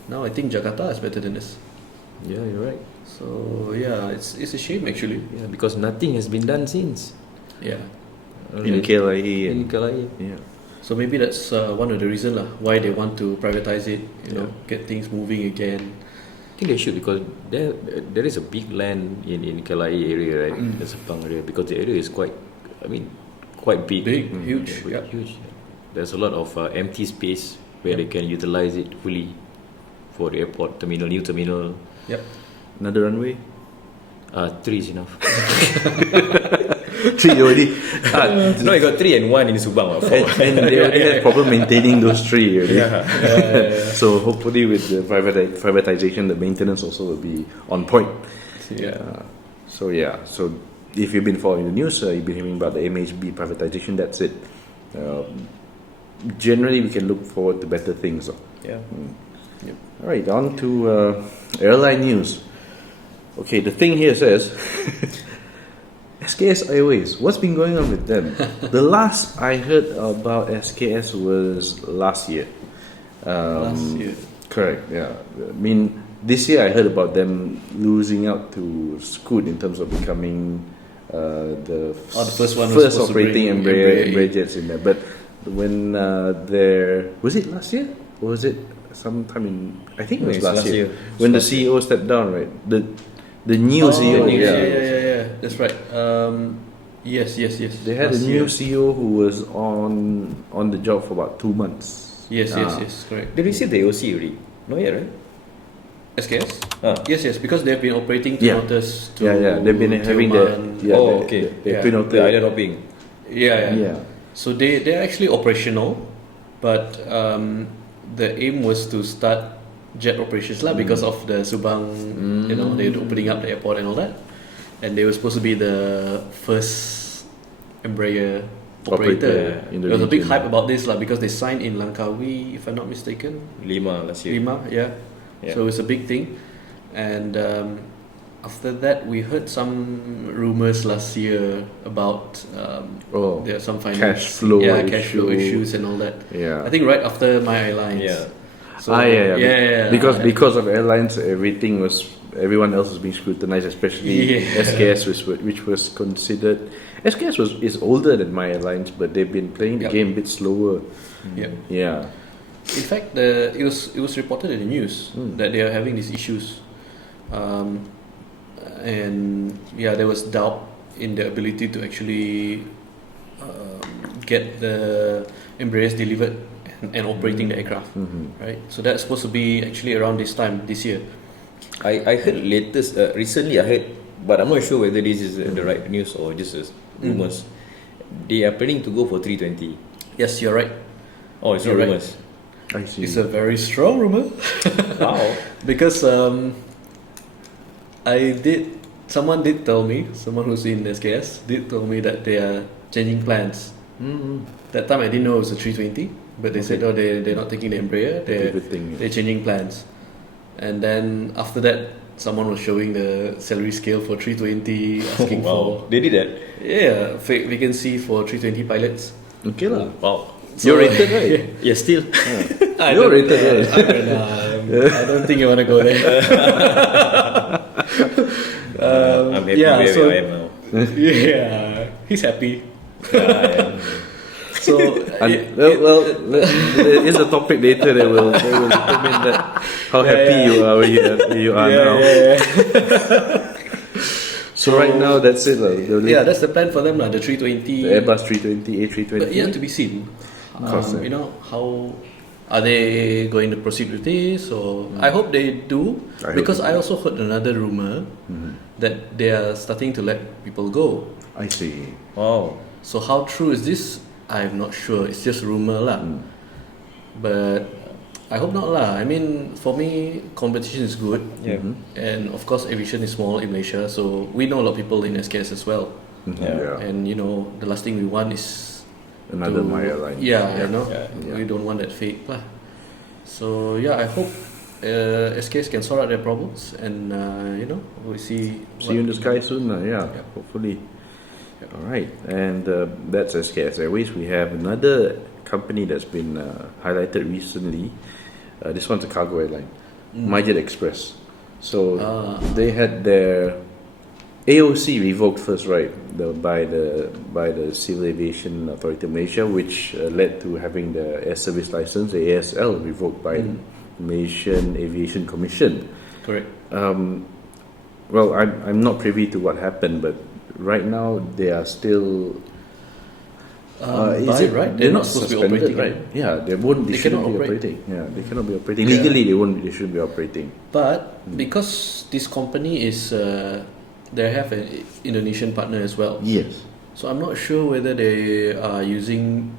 now I think Jakarta is better than us. Yeah, you're right. So yeah, it's a shame actually. Yeah, because nothing has been done since. Yeah. In KLIA. In KLIA. Yeah. So maybe that's one of the reasons why they want to privatize it. Get things moving again. I think they should, because there is a big land in KLIA area, right? The Subang area, because the area is quite big. Huge. Yeah, huge. There's a lot of empty space where they can utilize it fully for the airport terminal, new terminal. Yep. Another runway? 3 is enough. 3 already. No, I got 3 and 1 in Subang. And they already have problem maintaining those 3 already. So hopefully with the privatization, the maintenance also will be on point. So if you've been following the news, you've been hearing about the MHB privatization. That's it. Generally, we can look forward to better things. Yeah. Yep. All right, on to airline news. Okay, the thing here says SKS Airways. What's been going on with them? The last I heard about SKS was last year. Last year. Correct. Yeah. I mean, this year I heard about them losing out to Scoot in terms of becoming the first one was first supposed to operating bring Embraer jets in there. But when was it last year or was it sometime in? I think it was last year when the CEO stepped down. Right. The new CEO. Yeah. That's right. Yes. They had a new CEO who was on the job for about 2 months. Yes, correct. They received the AOC already? Not yet, right? SKS? Yes, because they've been operating Twin Otters to they've been having the Twin Otter. The island hopping. Yeah. So they're actually operational, but the aim was to start jet operations because of the Subang, they're opening up the airport and all that, and they were supposed to be the first Embraer operator. There was a big hype about this because they signed in Langkawi, if I'm not mistaken. Lima last year. Yeah. So it's a big thing, and after that we heard some rumors last year about there are some cash flow issues and all that. I think right after My Airlines. So, because of airlines, everyone else was being scrutinized, especially SKS, which was considered. SKS is older than My Airlines, but they've been playing the game a bit slower. Yeah. In fact, it was reported in the news that they are having these issues, and there was doubt in their ability to actually get the Embraers delivered and operating the aircraft, right? So that's supposed to be actually around this time this year. I heard recently I heard, but I'm not sure whether this is the right news or just rumors. They are planning to go for 320. Yes, you're right. Oh, it's not rumors. I see. It's a very strong rumor. Wow. Because someone did tell me, someone who's in SKS did tell me that they are changing plans. That time I didn't know it was a 320, but they said they're not taking the Embraer, they're changing plans. And then after that, someone was showing the salary scale for 320, asking for... They did that? Yeah, vacancy for 320 pilots. Okay lah. Wow. So, you're rated, right? Yeah, still. You're rated, right? I don't think you want to go there. I'm happy where I am now. Yeah, he's happy. So there is a topic later that will determine that how happy you are where you are now. So right now that's it. That's the plan for them, the 320, the Airbus 320, A320. But yet to be seen. How are they going to proceed with this? Or I hope they do, because I also heard another rumor that they are starting to let people go. I see. Wow. So how true is this? I'm not sure. It's just rumor lah. But I hope not lah. I mean, for me, competition is good. Yeah. And of course, aviation is small in Malaysia, so we know a lot of people in SKS as well. And the last thing we want is Another My Airline. Yeah, you know, Yeah. we don't want that fate lah. So yeah, I hope SKS can sort out their problems, and you know, we'll see. See you in the sky soon, yeah, hopefully. All right, and that's SKS Airways. We have another company that's been highlighted recently. This one's a cargo airline, Majet Express. So they had their AOC revoked first, right? By the Civil Aviation Authority of Malaysia, which led to having the air service license, the ASL, revoked by the Malaysian Aviation Commission. Correct. Well, I'm not privy to what happened, but right now they are still. Is it right? They're not supposed to be suspended, operating, right? Yeah, they won't. They shouldn't cannot be operate. operating. Yeah, they cannot be operating legally. They won't. They shouldn't be operating. But because this company is, they have an Indonesian partner as well. Yes. So I'm not sure whether they are using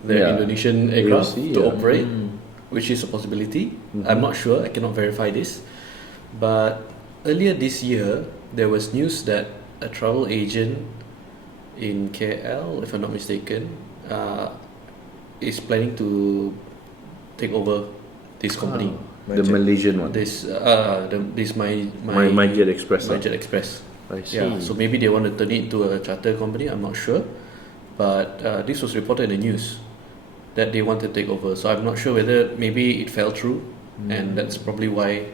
their Yeah. Indonesian aircraft AOC, to yeah. operate, which is a possibility. I'm not sure. I cannot verify this. But earlier this year, there was news that a travel agent in KL, if I'm not mistaken, is planning to take over this company. The Malaysian one. This My Jet Express. My Jet Express. I see. Yeah, so maybe they want to turn it into a charter company. I'm not sure, but this was reported in the news that they want to take over. So I'm not sure whether maybe it fell through, and that's probably why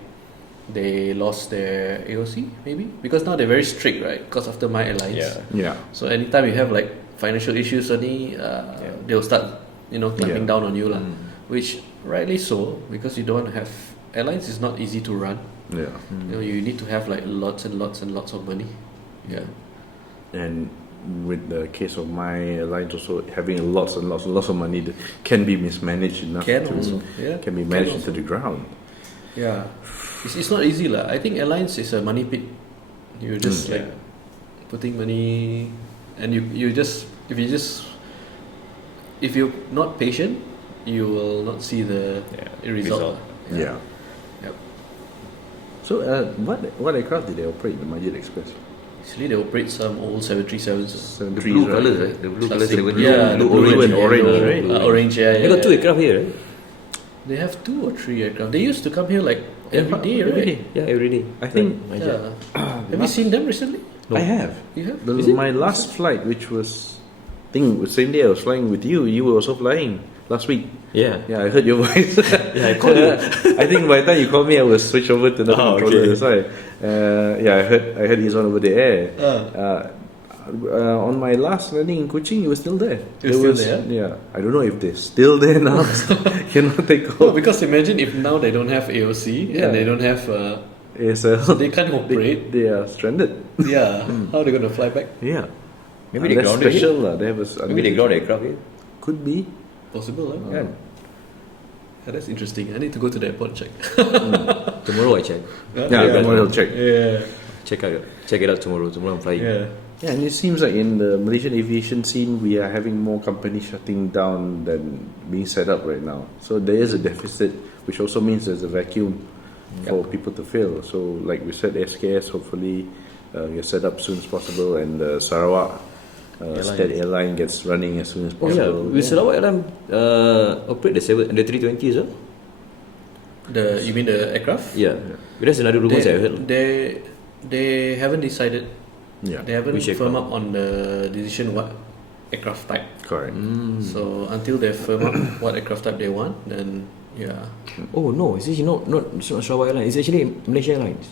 they lost their AOC. Maybe because now they're very strict, right? Because after My Airlines. Yeah. Yeah. So anytime you have like financial issues, suddenly they'll start, clamping down on you, lah. Which rightly so, because you don't want to have airlines is not easy to run. Yeah. You need to have like lots and lots and lots of money. Yeah. And with the case of My Airlines also having lots and lots and lots of money that can be mismanaged enough Can to also, yeah. can be Can managed also. into the ground. Yeah, it's not easy lah. I think airlines is a money pit. You're just like putting money, and if you're not patient, you will not see the result. Yeah. Yep. So what aircraft did they operate? The Majet Express. Actually, they operate some old 737s. The blue colours, right? The blue colours. Yeah, the blue and orange, yellow, right? Orange, yeah. They got two aircraft here, right? They have 2 or 3 aircraft. They used to come here like every day, right? Every day. Yeah, every day. I think Yeah. Have you seen them recently? I have. You have? My last flight, which was, I think the same day I was flying with you. You were also flying last week. Yeah. Yeah, I heard your voice. Yeah, I called you. I think by the time you called me, I was switched over to the controller. okay. That's why. Yeah, I heard he's on over the air. On my last landing in Kuching, you were still there. You were still there? Yeah, I don't know if they're still there now. Cannot take No, off. because imagine if now they don't have AOC Yeah. and they don't have, ASL. they can't operate. They are stranded. Yeah, how are they going to fly back? Yeah. Maybe they That's grounded special here. lah. They have Maybe they ground aircraft here. Could be. Possible, huh? Yeah. Yeah, that's interesting. I need to go to the airport and check. Tomorrow I check. Yeah, tomorrow I'll check. Yeah, Check it out tomorrow. Tomorrow I'm flying. yeah. Yeah, and it seems like in the Malaysian aviation scene, we are having more companies shutting down than being set up right now. So there is a deficit, which also means there's a vacuum for people to fill. So, like we said, SKS hopefully gets set up as soon as possible, and Sarawak State Airline gets running as soon as Oh yeah, possible. with Sarawak Airline operate the 320s, huh? You mean the aircraft? Yeah. But that's another rumors I heard. They haven't decided. Yeah, They haven't Which firm up on the decision what aircraft type. correct. So until they firm up what aircraft type they want, then yeah. Oh no, it's actually it's not Sarawak Airlines. It's actually Malaysia Airlines.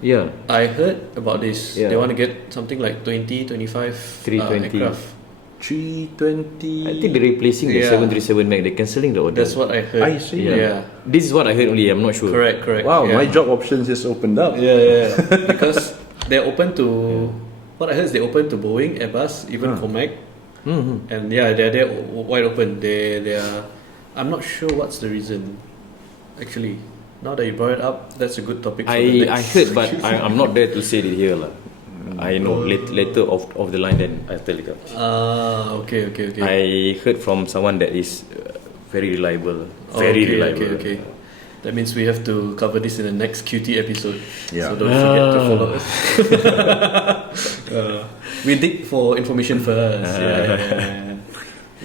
Yeah. I heard about this. Yeah. They want to get something like 20, 25 320. aircraft. 320. I think they're replacing the Yeah. 737 MAX. They're cancelling the order. That's what I heard. I see. Yeah. This is what I heard only. I'm not sure. Correct. Wow, yeah. my job options just opened up. Yeah. Because they're open to. What I heard is they're open to Boeing, Airbus, even Comac, and they're wide open. They are. I'm not sure what's the reason. Actually, now that you brought it up, that's a good topic. For the I next. heard, but I'm not there to say it here, lah. I know later off the line, then I'll tell you. Okay. I heard from someone that is very reliable. Very reliable. Okay. That means we have to cover this in the next QT episode. Yeah. So don't forget to follow us. We dig for information first. Yeah.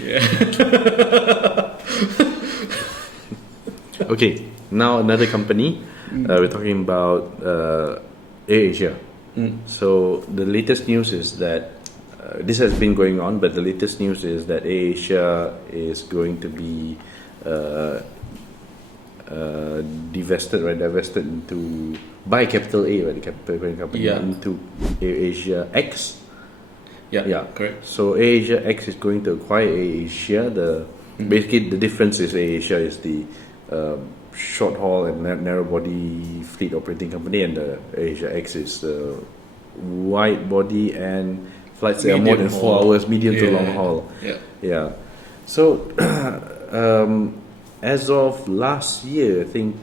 Yeah. Okay, now another company. We're talking about AirAsia. So the latest news is that this has been going on, but the latest news is that AirAsia is going to be divested into by Capital A, right? The capital parent company into AirAsia X. Yeah, correct. So AirAsia X is going to acquire AirAsia. Basically the difference is AirAsia is the short haul and narrow body fleet operating company, and the AirAsia X is the wide body and flights that are more than 4 hours, medium to long haul. Yeah. So as of last year, I think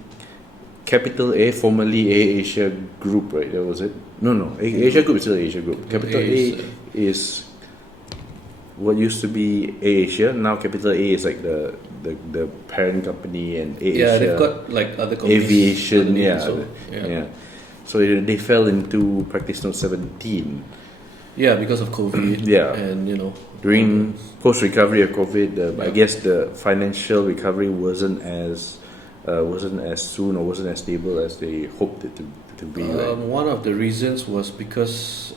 Capital A, formerly AirAsia Group, right? That was it. No. Asia Group is still Asia Group. Capital A is what used to be AirAsia. Now Capital A is like the parent company, and AirAsia. Yeah, they've got like other companies. Aviation, yeah. So they fell into practice note 17. Yeah, because of COVID. Yeah. And during post recovery of COVID, I guess the financial recovery wasn't as soon or wasn't as stable as they hoped it to be. One of the reasons was because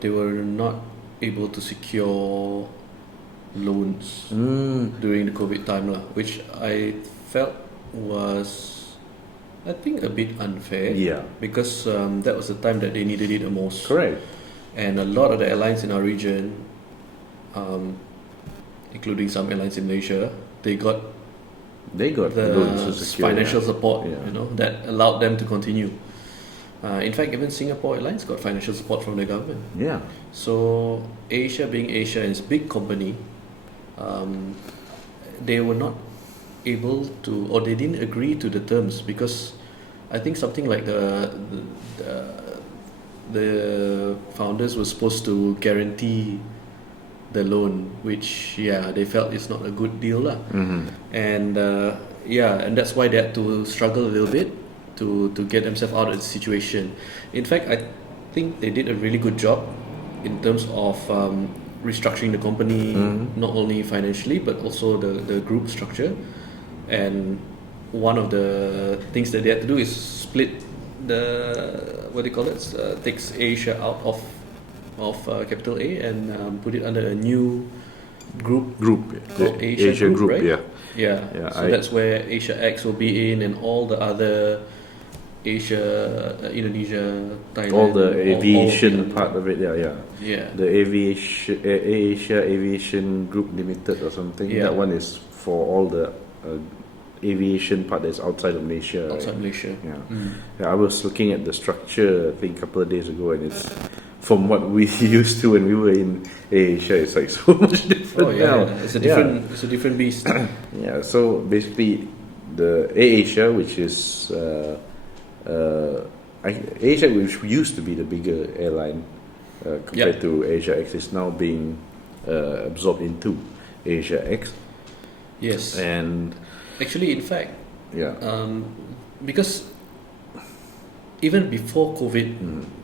they were not able to secure loans during the COVID time, which I felt was, I think, a bit unfair. Yeah. Because that was the time that they needed it the most. Correct. And a lot of the airlines in our region, including some airlines in Malaysia, they got the loans to secure, financial support, Yeah. that allowed them to continue. In fact, even Singapore Airlines got financial support from the government. Yeah. So Asia, being Asia and its big company, they were not able to, or they didn't agree to the terms, because I think something like the founders were supposed to guarantee the loan, which they felt is not a good deal lah. And and that's why they had to struggle a little bit to get themselves out of the situation. In fact, I think they did a really good job in terms of restructuring the company, not only financially but also the group structure. And one of the things that they had to do is split the takes Asia out of Capital A and put it under a new group called Asia Group, right? Yeah. So that's where Asia X will be in, and all the other Asia, Indonesia, Thailand, all the aviation part of it. Yeah. The AirAsia Aviation Group Limited or something. Yeah. That one is for all the aviation part that's outside of Malaysia. Outside Malaysia. Yeah, I was looking at the structure, I think, a couple of days ago, and it's from what we used to when we were in AirAsia. It's like so much different now. It's a different beast. Yeah. So basically, the AirAsia, which is AirAsia, which used to be the bigger airline compared to AirAsia X, is now being absorbed into AirAsia X. Yes. And actually, in fact, because even before COVID,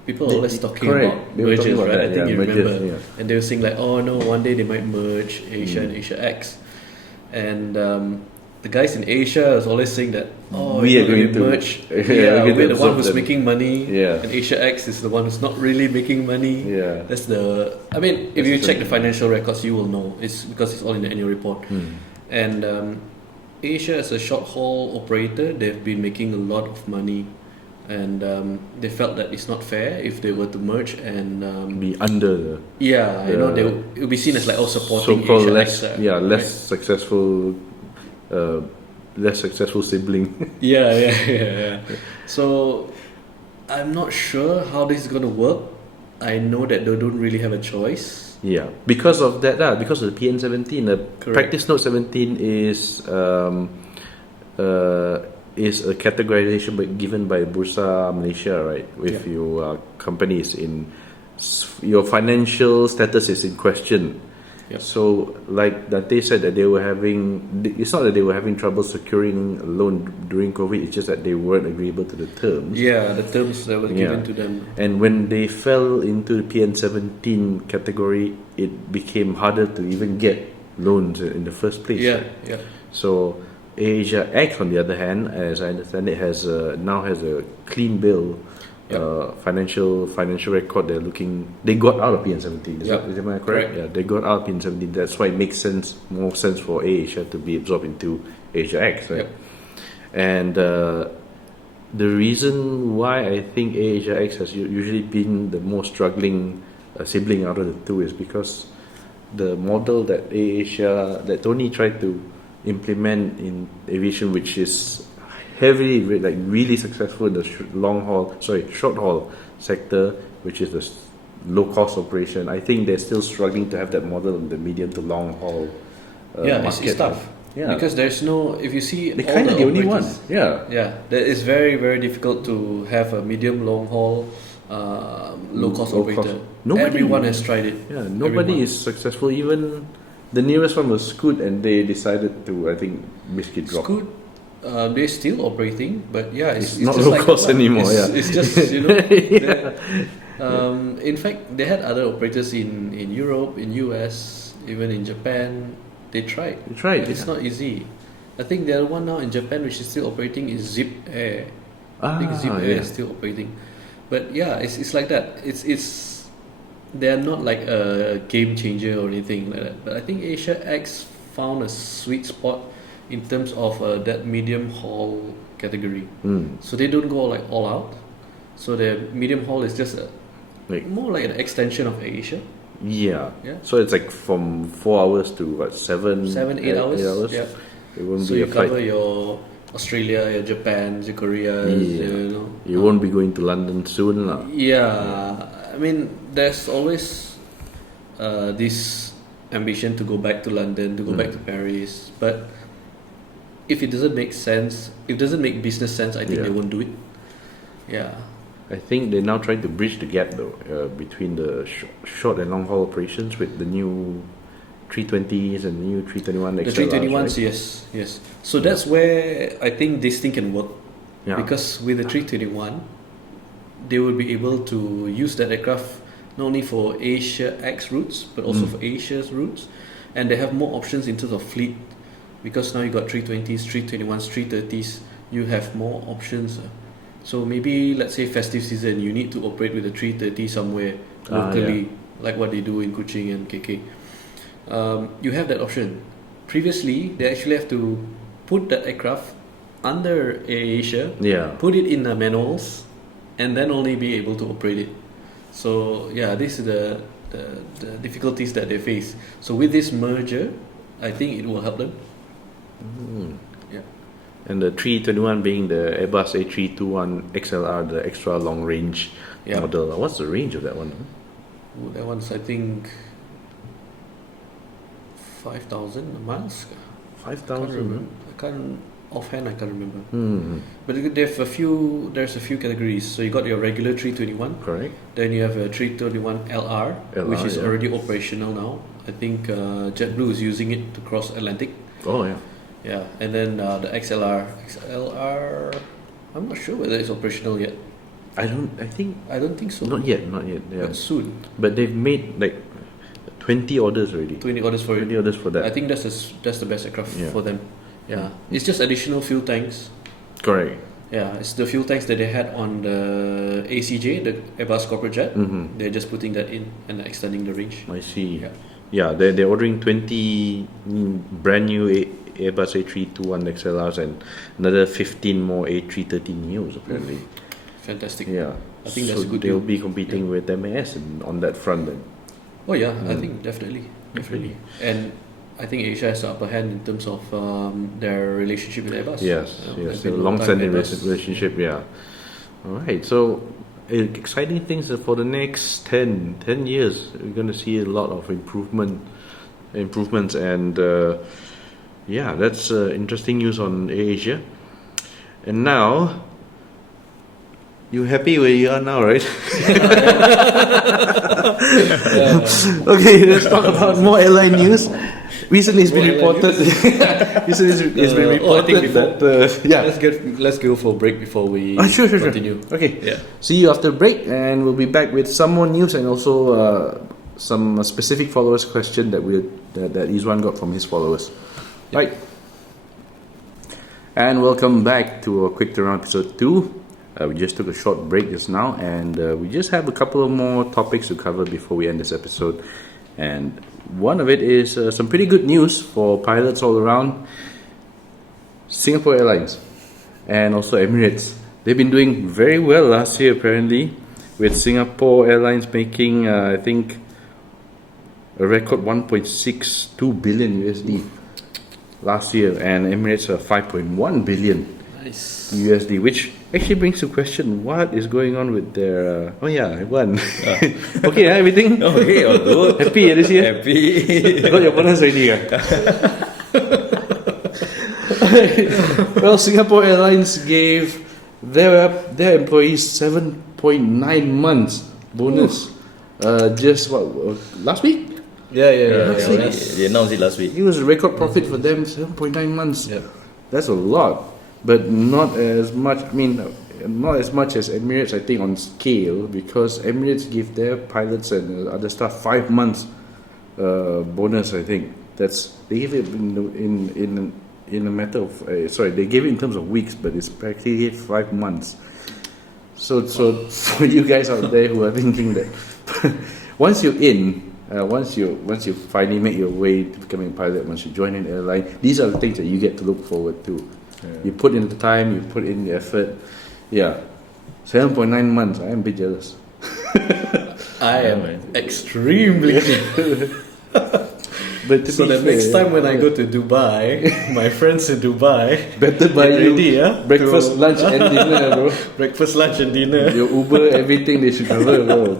people were always talking about mergers, right? I think you remember. And they were saying like, oh no, one day they might merge Asia and Asia X. And the guys in Asia was always saying that, we are going to merge. We're the one who's them. making money. Yeah. And Asia X is the one who's not really making money. Yeah. That's if you check the financial records, you will know. It's because it's all in the annual report. And Asia, as a short haul operator, they've been making a lot of money, and they felt that it's not fair if they were to merge and be under it will be seen as like supporting so-called Asia less X, less successful sibling. Yeah. So I'm not sure how this is going to work. I know that they don't really have a choice. Yeah, because of that, because of the PN17, the practice note 17 is a categorization given by Bursa Malaysia, right? If your company is in, your financial status is in question. So, like Dante said, that they were having, it's not that they were having trouble securing a loan during COVID, it's just that they weren't agreeable to the terms. Yeah, the terms that were given to them. And when they fell into the PN17 category, it became harder to even get loans in the first place. Yeah, right? yeah. So AirAsia X, on the other hand, as I understand it, now has a clean bill, financial record. They got out of PN17. Is am I correct? Correct. Yeah, they got out of PN17. That's why it makes more sense for AirAsia to be absorbed into AirAsia X, right? Yep. And the reason why I think AirAsia X has usually been the most struggling sibling out of the two is because the model that AirAsia, that Tony tried to implement in aviation, which is heavily, like really successful in the short haul sector, which is the low cost operation. I think they're still struggling to have that model in the medium to long haul market. It's tough. Yeah, Because there's no, if you see they all kind of the only one. operators- Yeah, that is very, very difficult to have a medium long haul, low cost Low operator. cost. Nobody- Everyone has tried it. yeah. Nobody Everyone. is successful. Even the nearest one was Scoot, and they decided to, I think, basically drop. Scoot, they're still operating, but yeah, it's Not just low like cost that. anymore. It's just Yeah. in fact, they had other operators in Europe, in US, even in Japan. They tried. They tried, It's yeah. not easy. I think the other one now in Japan, which is still operating, is Zip Air. I think Zip Air yeah. is still operating, but yeah, it's like that. It's they are not like a game changer or anything like that. But I think Asia X found a sweet spot in terms of that medium haul category. So they don't go like all out. So the medium haul is just more like an extension of Asia. Yeah. Yeah. So it's like from 4 hours to what, 7, 8 hours. 8 hours. Yeah. It won't So be you a flight. cover your Australia, your Japan, your Korea. Yeah. You know. You won't be going to London soon, lah. Yeah, I mean, there's always this ambition to go back to London, to go back to Paris. But if it doesn't make sense, if it doesn't make business sense, I think Yeah. they won't do it. Yeah. I think they're now trying to bridge the gap though between the short and long haul operations with the new 320s and new 321 XLRs. The 321s, right? yes. So that's where I think this thing can work. Yeah. Because with the 321, they will be able to use that aircraft not only for Asia X routes, but also for Asia's routes. And they have more options in terms of fleet. Because now you got 320s, 321s, 330s, you have more options. So maybe, let's say festive season, you need to operate with a 330 somewhere locally, like what they do in Kuching and KK. You have that option. Previously, they actually have to put that aircraft under AirAsia, put it in the manuals, and then only be able to operate it. So yeah, this is the difficulties that they face. So with this merger, I think it will help them. Yeah. And the 321 being the Airbus A321 XLR, the extra long range model. What's the range of that one? Ooh, that one's, I think, 5,000 miles. 5,000. Offhand, I can't remember. But there's a few categories. So you got your regular 321. Correct. Then you have a 321 LR, which is already operational now. I think JetBlue is using it to cross Atlantic. Oh yeah. Yeah, and then the XLR, I'm not sure whether it's operational yet. I don't think so. Not yet. Yeah. But soon. But they've made like 20 orders already. 20 orders for it. 20 orders for that. I think that's the best aircraft for them. Yeah, it's just additional fuel tanks. Correct. Yeah, it's the fuel tanks that they had on the ACJ, the Airbus corporate jet. They're just putting that in and extending the range. I see. Yeah, they're ordering 20 brand new Airbus A321 XLRs and another 15 more A330 neos apparently. Fantastic. Yeah, I think that's a good they'll deal. be competing with MAS on that front then. Oh yeah, I think definitely. And I think Asia has the upper hand in terms of their relationship with Airbus. Yes, It's a been a long-standing time Airbus. relationship. Yeah. All right. So exciting things for the next 10 years. We're going to see a lot of improvements, and that's interesting news on AirAsia. And now, you happy where you are now, right? Okay, let's talk about more airline news. Recently, it's been reported. It's been reported that Let's go for a break before we sure. continue. Okay. Yeah. See you after break, and we'll be back with some more news and also some specific followers question that we'll that Izwan got from his followers. Right. And welcome back to a quick turnaround episode 2. We just took a short break just now, and we just have a couple of more topics to cover before we end this episode. And one of it is some pretty good news for pilots all around. Singapore Airlines and also Emirates. They've been doing very well last year, apparently, with Singapore Airlines making, I think, a record 1.62 billion USD last year, and Emirates 5.1 billion Nice. USD, which actually brings to question what is going on with their. Oh yeah, I won. Okay, everything. Okay, all good. Happy this year. Happy. Got your bonus already, Well, Singapore Airlines gave their employees 7.9 months bonus. Just last week? Yeah. They announced it last week. It was a record profit for them, 7.9 months. Yeah. That's a lot, but not as much. I mean, not as much as Emirates, I think, on scale, because Emirates give their pilots and other staff 5 months bonus. I think they give it in a matter of they gave it in terms of weeks, but it's practically 5 months. So for you guys out there who are thinking that once you're in. Once you finally make your way to becoming a pilot, once you join an airline, these are the things that you get to look forward to. Yeah. You put in the time, you put in the effort. Yeah, 7.9 months. I am a bit jealous. I am extremely But so the next time when I go to Dubai, my friends in Dubai better buy get you ready, breakfast, lunch, and dinner, bro. Breakfast, lunch, and dinner. Your Uber, everything they should cover, bro.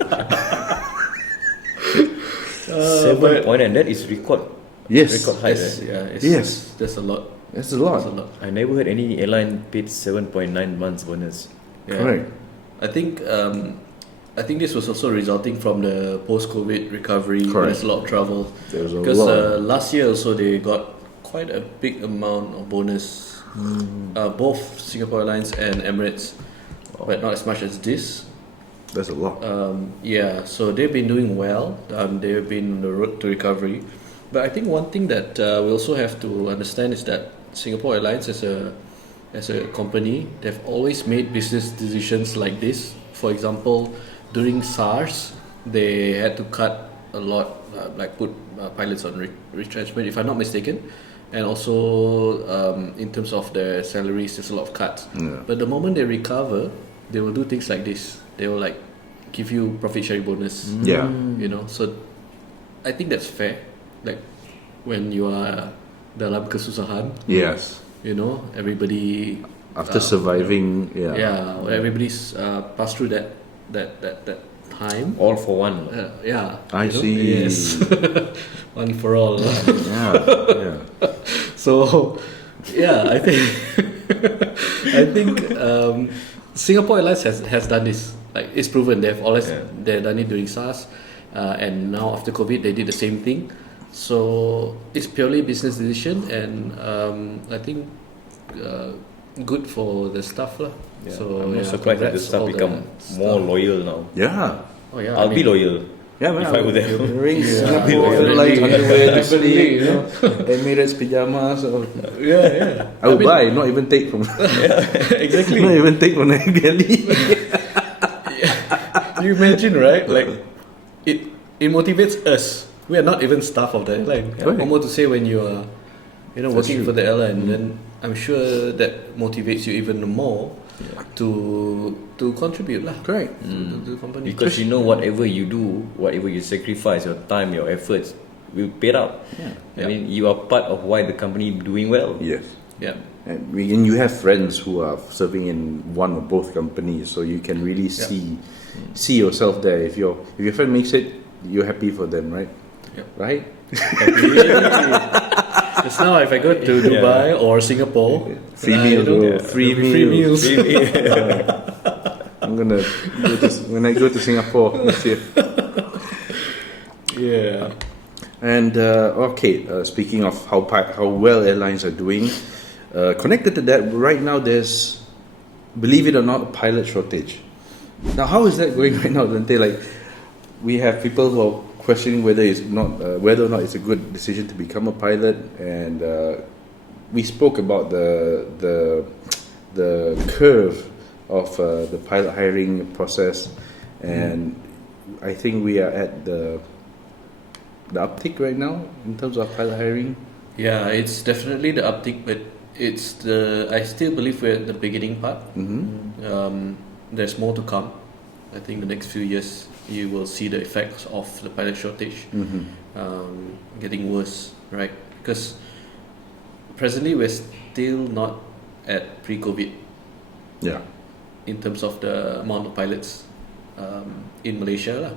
7 point, and that is record. Yes. Record high. Yes, Right? yes. That's a lot. That's a lot. That's a lot. I never heard any airline paid 7.9 months bonus. Yeah. Correct. I think this was also resulting from the post-COVID recovery. Correct. There's a lot of travel. There's a Because lot. last year also they got quite a big amount of bonus. Both Singapore Airlines and Emirates, but not as much as this. That's a lot. Yeah, so they've been doing well. They've been on the road to recovery. But I think one thing that we also have to understand is that Singapore Airlines as a company, they've always made business decisions like this. For example, during SARS, they had to cut a lot, like put pilots on retrenchment, if I'm not mistaken. And also in terms of their salaries, there's a lot of cuts. Yeah. But the moment they recover, they will do things like this. They will like give you profit sharing bonus. Yeah. You know, so I think that's fair. Like when you are dalam kesusahan, Yes. you know, everybody After surviving, everybody's passed through that time. All for one. Yeah, I you know? see. Yes, one for all. Yeah. So, yeah, I think Singapore Airlines has done this. Like it's proven they've done it during SARS, and now after COVID they did the same thing. So it's purely business decision, and I think good for the staff lah. Yeah. So I'm not surprised that the congrats staff all become the more staff. loyal now. Yeah. Oh yeah, I'll be loyal. Yeah, man. If I were there. Wearing Yeah. Singapore Yeah. Airlines Yeah. underwear to Yeah. sleep, you know, Emirates pajamas. Yeah. I would buy, not even take from. Exactly. Not even take from Airbnb. You imagine, right? Like it motivates us. We are not even staff of the airline. Right. One more to say, when you are, That's working true. for the airline, then I'm sure that motivates you even more to contribute lah. Correct. To the company. Because you know whatever you do, whatever you sacrifice, your time, your efforts will pay out. Yeah. I mean, you are part of why the company doing well. Yes. Yeah. And you have friends who are serving in one or both companies, so you can really see yourself there. If your friend makes it, you're happy for them, right? Yeah. Right? Just now, if I go to Dubai or Singapore, Free meals, bro. Free meals. I'm gonna go when I go to Singapore next year. Yeah. And speaking of how well airlines are doing, connected to that, right now there's, believe it or not, a pilot shortage. Now, how is that going right now, Dante? Like, we have people who are questioning whether whether or not it's a good decision to become a pilot, and we spoke about the curve of the pilot hiring process, and I think we are at the uptick right now in terms of pilot hiring. Yeah, it's definitely the uptick, but I still believe we're at the beginning part. There's more to come. I think the next few years you will see the effects of the pilot shortage getting worse, right? Because presently we're still not at pre-COVID. Yeah. In terms of the amount of pilots in Malaysia lah.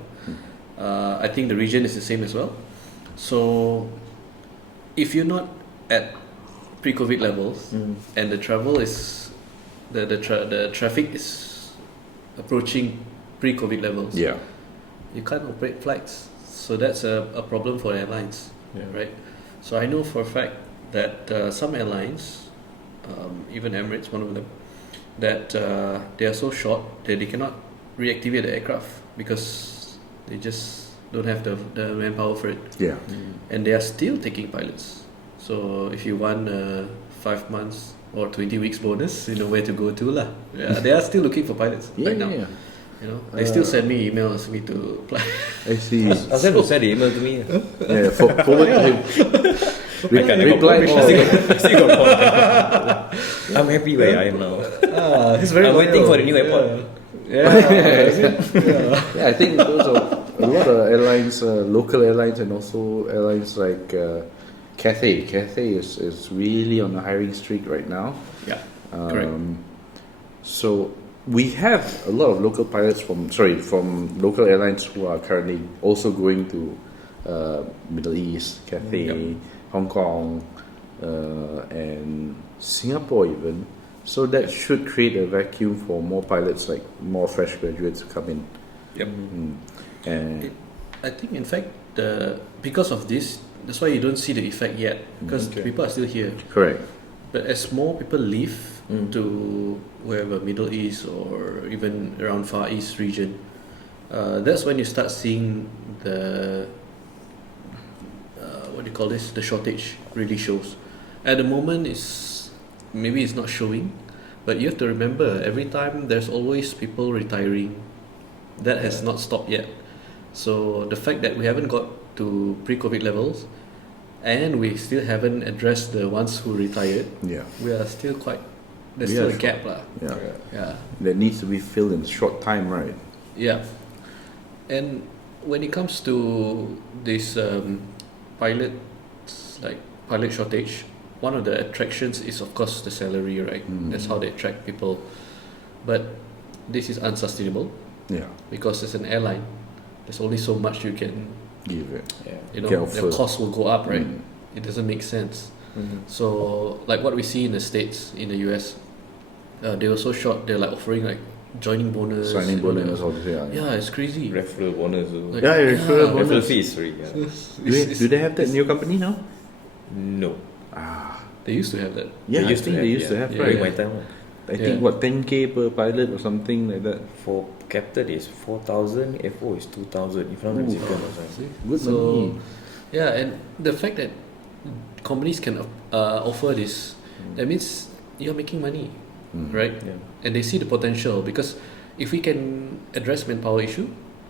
I think the region is the same as well. So if you're not at pre-COVID levels and the travel is the traffic is approaching pre-COVID levels, Yeah. you can't operate flights. So that's a problem for airlines, right? So I know for a fact that some airlines, even Emirates, one of them, that they are so short that they cannot reactivate the aircraft because they just don't have the manpower for it. Yeah. And they are still taking pilots. So if you want 5 months or 20 weeks bonus, you know where to go to lah. Yeah, they are still looking for pilots right now. Yeah. You know, they still send me emails me to apply. I see. Azan will send the email to me. Yeah, forward to him. Reply more. Still got point. I'm happy where I am now. He's very I'm waiting for the new airport. Yeah, I think those are a lot of airlines, local airlines, and also airlines like Cathay. Cathay is really on a hiring streak right now. Yeah, correct. So we have a lot of local pilots from local airlines who are currently also going to Middle East, Cathay, Hong Kong, and Singapore even. So that should create a vacuum for more pilots, like more fresh graduates to come in. Yep. And I think in fact because of this, that's why you don't see the effect yet, because people are still here. correct. But as more people leave to wherever, Middle East or even around Far East region, that's when you start seeing the what do you call this? The shortage really shows. At the moment, maybe it's not showing, but you have to remember every time there's always people retiring. That has not stopped yet. So the fact that we haven't got to pre-COVID levels, and we still haven't addressed the ones who retired, we are still there's still a gap lah. Yeah. That needs to be filled in short time, right? Yeah. And when it comes to this pilot shortage, one of the attractions is of course the salary, right? That's how they attract people. But this is unsustainable. Yeah. Because as an airline, there's only so much you can Give it. you know, the cost will go up, right? It doesn't make sense. So like what we see in the States, in the US, they were so short, they're like offering like joining bonus, Signing bonus, all this, yeah, it's crazy. Referral bonus. Like, referral bonus. Referral fee is free. Yeah. Do they have that in your company now? No. They used to have that. Yeah, They I think they used to have, During right? my time. I think what 10K per pilot or something like that. For captain is 4,000, FO is 2,000. If I'm not mistaken. Good So money. yeah, and the fact that companies can offer this, that means you're making money, right? Yeah. And they see the potential, because if we can address manpower issue,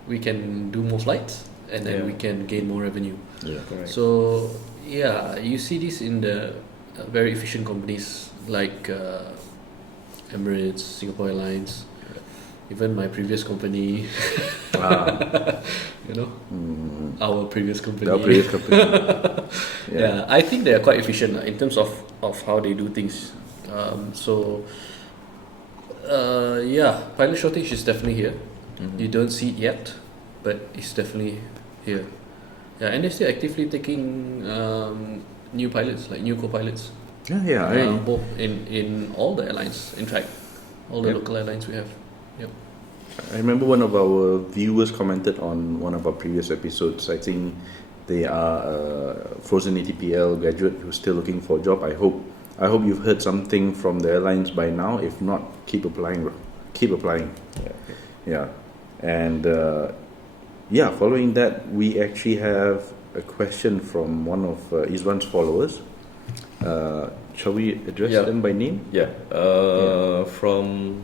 we can do more flights, and then we can gain more revenue. Yeah. Correct. So yeah, you see this in the very efficient companies like Emirates, Singapore Airlines, even my previous company. You know, our previous company. Our previous company. Yeah, I think they are quite efficient in terms of how they do things. Pilot shortage is definitely here. You don't see it yet, but it's definitely here. Yeah, and they're still actively taking new pilots, like new co-pilots. Both in all the airlines, in fact, all the local airlines we have. Yep. I remember one of our viewers commented on one of our previous episodes. I think they are a Frozen ATPL graduate who's still looking for a job. I hope you've heard something from the airlines by now. If not, keep applying. Keep applying. Yeah. And following that, we actually have a question from one of Izwan's followers. Shall we address them by name? From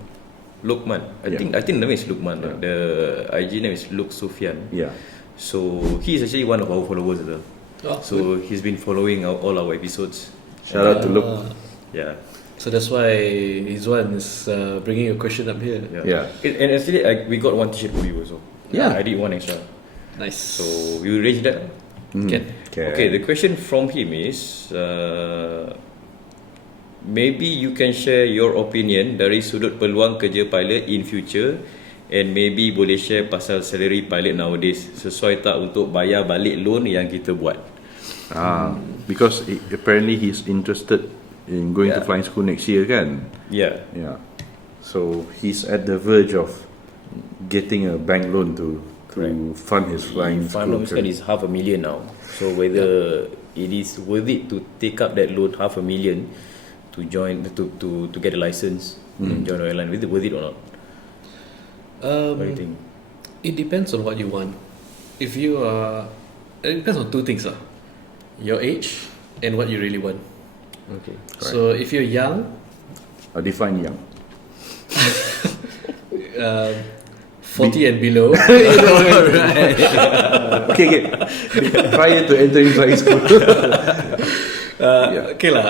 Lukman. I think the name is Lukman. The IG name is Luk Sufyan. Yeah. So he is actually one of our followers as well. So he's been following all our episodes. Shout out to Luk. Yeah. So that's why Izwan is bringing a question up here. And actually, we got one t-shirt for you also. Yeah. I did one extra. Nice. So we will arrange that. Okay, the question from him is, maybe you can share your opinion dari sudut peluang kerja pilot in future, and maybe boleh share pasal salary pilot nowadays, sesuai tak untuk bayar balik loan yang kita buat. Because apparently he's interested in going to flying school next year, kan? Yeah. So he's at the verge of getting a bank loan to fund his flying school. Fund is $500,000 now. So whether it is worth it to take up that loan, $500,000, to join to get a license and join an airline, worth it or not? What do you think? It depends on what you want. If you are, it depends on two things, your age and what you really want. Okay. So if you're young, define young. 40 and below. Okay. Prior to entering flying school. Okay lah,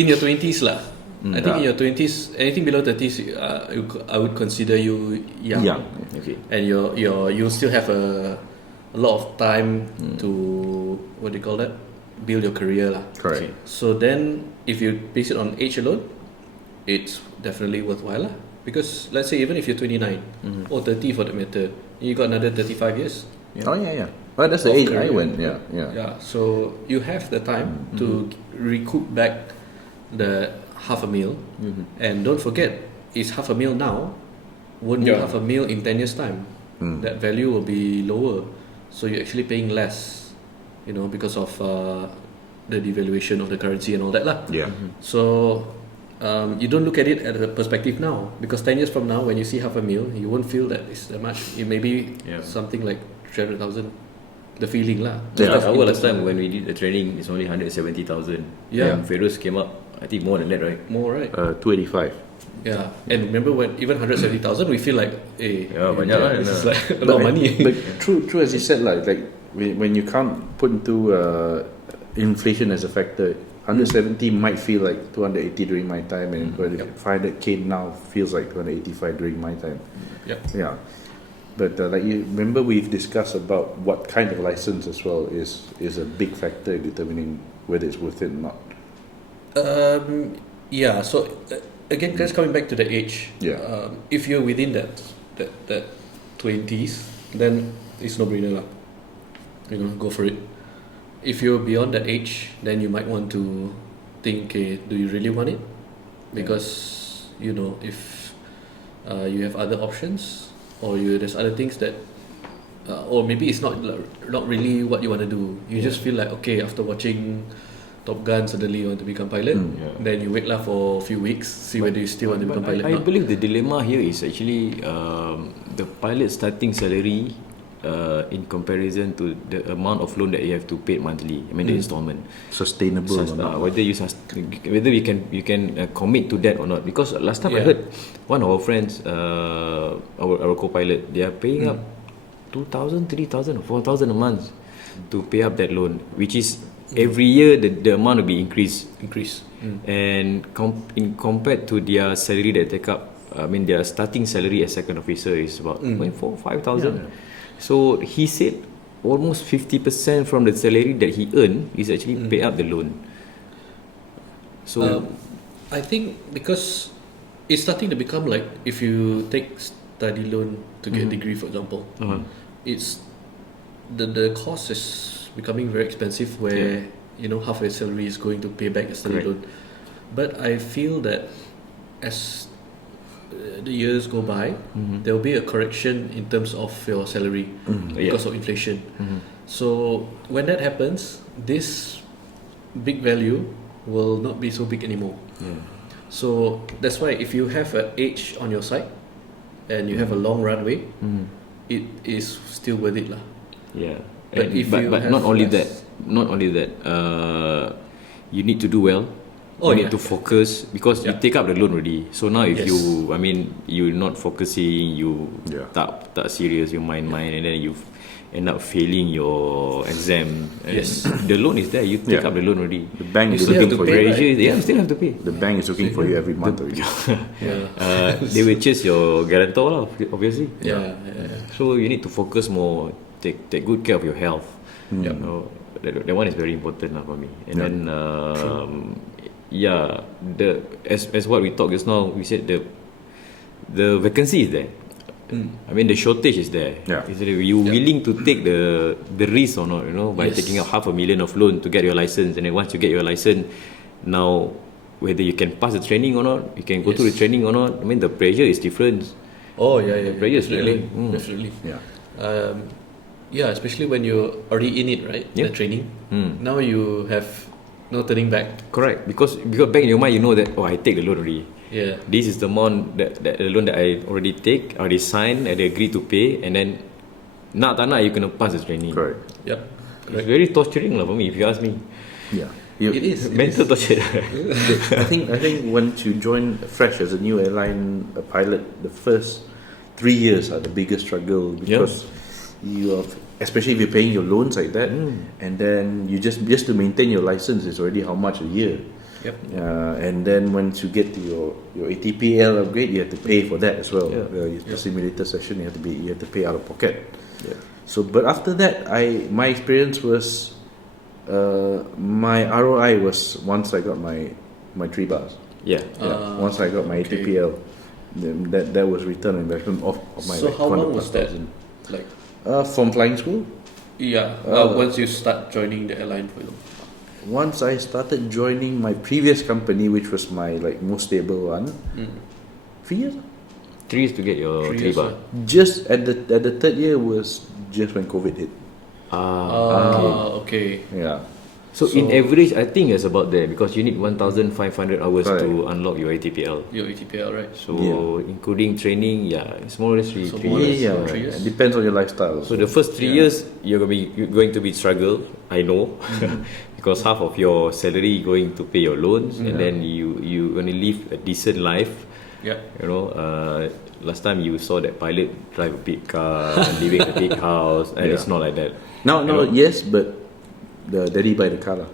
in your 20s lah. I think in your 20s, anything below 30s, I would consider you young. Okay. And you still have a lot of time to, what do you call that? Build your career lah. Correct. Okay. So then, if you base it on age alone, it's definitely worthwhile lah. Because let's say even if you're 29 or 30 for that matter, you got another 35 years. Well, that's the age I went. So you have the time to recoup back the $500,000, and don't forget, it's $500,000 now, won't be $500,000 in 10 years time. That value will be lower, so you're actually paying less, because of the devaluation of the currency and all that lah. So you don't look at it at a perspective now, because 10 years from now, when you see $500,000, you won't feel that it's that much. It may be something like 300,000. The feeling lah. Our last time when we did the training, it's only 170,000. And Feroz came up, I think more than that, right? More, right? 285. Yeah, and remember when even 170,000, we feel like, hey, this is like a lot of money. But true as you said, like when you can't put into inflation as a factor, 170 might feel like 280 during my time, and 500k now feels like 285 during my time. Yeah. But like you remember, we've discussed about what kind of license as well is a big factor in determining whether it's worth it or not. So again, just coming back to the age. If you're within that 20s, then it's no brainer lah. Go for it. If you're beyond that age, then you might want to think, okay, do you really want it? Because if you have other options, or there's other things that, or maybe it's not really what you want to do. You just feel like, okay, after watching Top Gun, suddenly you want to become pilot. Then you wait for a few weeks, see whether you still want to become pilot. I believe the dilemma here is actually the pilot starting salary in comparison to the amount of loan that you have to pay monthly. I mean the installment. Sustainable or not? Whether you can commit to that or not. Because last time I heard one of our friends, our co-pilot, they are paying up 2,000, 3,000, 4,000 a month to pay up that loan, which is every year the amount will be increased. And compared to their salary that take up, I mean their starting salary as second officer is about 4,000-5,000. So he said almost 50% from the salary that he earned is actually pay up the loan. So I think because it's starting to become like, if you take study loan to get a degree, for example, it's the cost is becoming very expensive, where half of your salary is going to pay back the study loan. But I feel that as the years go by, there will be a correction in terms of your salary because of inflation. So when that happens, this big value will not be so big anymore. So that's why if you have an age on your side and you have a long runway, it is still worth it lah. Yeah. But if you but have not only less- that, you need to do well. Oh, you need yeah. to focus because you take up the loan already. So now if Yes. you're not focusing, you Yeah. tak serious, you mind, and then you end up failing your exam. And Yes. the loan is there. You take Yeah. up the loan already. The bank You is still have looking to for pay, you. Pressure, right? yeah, you still have to pay. The bank is looking for you every month already. They will chase your guarantor lah, obviously. Yeah. So you need to focus more. Take good care of your health. You know, that one is very important lah for me. And then as what we talked just now, we said the vacancy is there. I mean the shortage is there. Yeah. Is it you willing to take the risk or not? You know, by Yes. taking out $500,000 of loan to get your license, and then once you get your license, now whether you can pass the training or not, you can go through the Yes. training or not. I mean the pressure is different. Oh yeah. pressure is Definitely. really- Definitely. Yeah. Especially when you're already in it, right? Yeah. The training. Now you have no turning back. Correct, because back in your mind you know that I take the loan already. Yeah. This is the amount that the loan that I already take, or they sign and they agree to pay, and then nak tak nak you kena pass the training. Correct. Yep. It's very torturing lah for me if you ask me. Yeah. It is. Mental torture. I think once you join fresh as a new airline a pilot, the first 3 years are the biggest struggle because you are, especially if you're paying your loans like that, and then you just to maintain your license is already how much a year. Yep. And then once you get to your ATPL upgrade, you have to pay for that as well. Yeah. The simulator session, you have to pay out of pocket. Yeah. So, but after that, my experience was, my ROI was once I got my 3 bars. Yeah. Once I got my okay. ATPL, then that was return on investment of my. So like, how long 200 was plus that? thousand. Like, From flying school. yeah. Once you start joining the airline, for example. Once I started joining my previous company, which was my like most stable one, 3 years. 3 years to get your 3 3 years, bar. Just at the third year was just when COVID hit. Okay. Yeah. So in average, I think it's about there because you need 1,500 hours Correct. to unlock your ATPL. Your ATPL, right? So including training, it's more or less 3 So years. more or less, Yeah, 3 years. it depends on your lifestyle. So the first 3 years you're going to be struggle. I know, because half of your salary going to pay your loans, and then you gonna live a decent life. Yeah. You know, last time you saw that pilot drive a big car, living in a big house, and it's not like that. No, yes, but the daddy buy the car lah.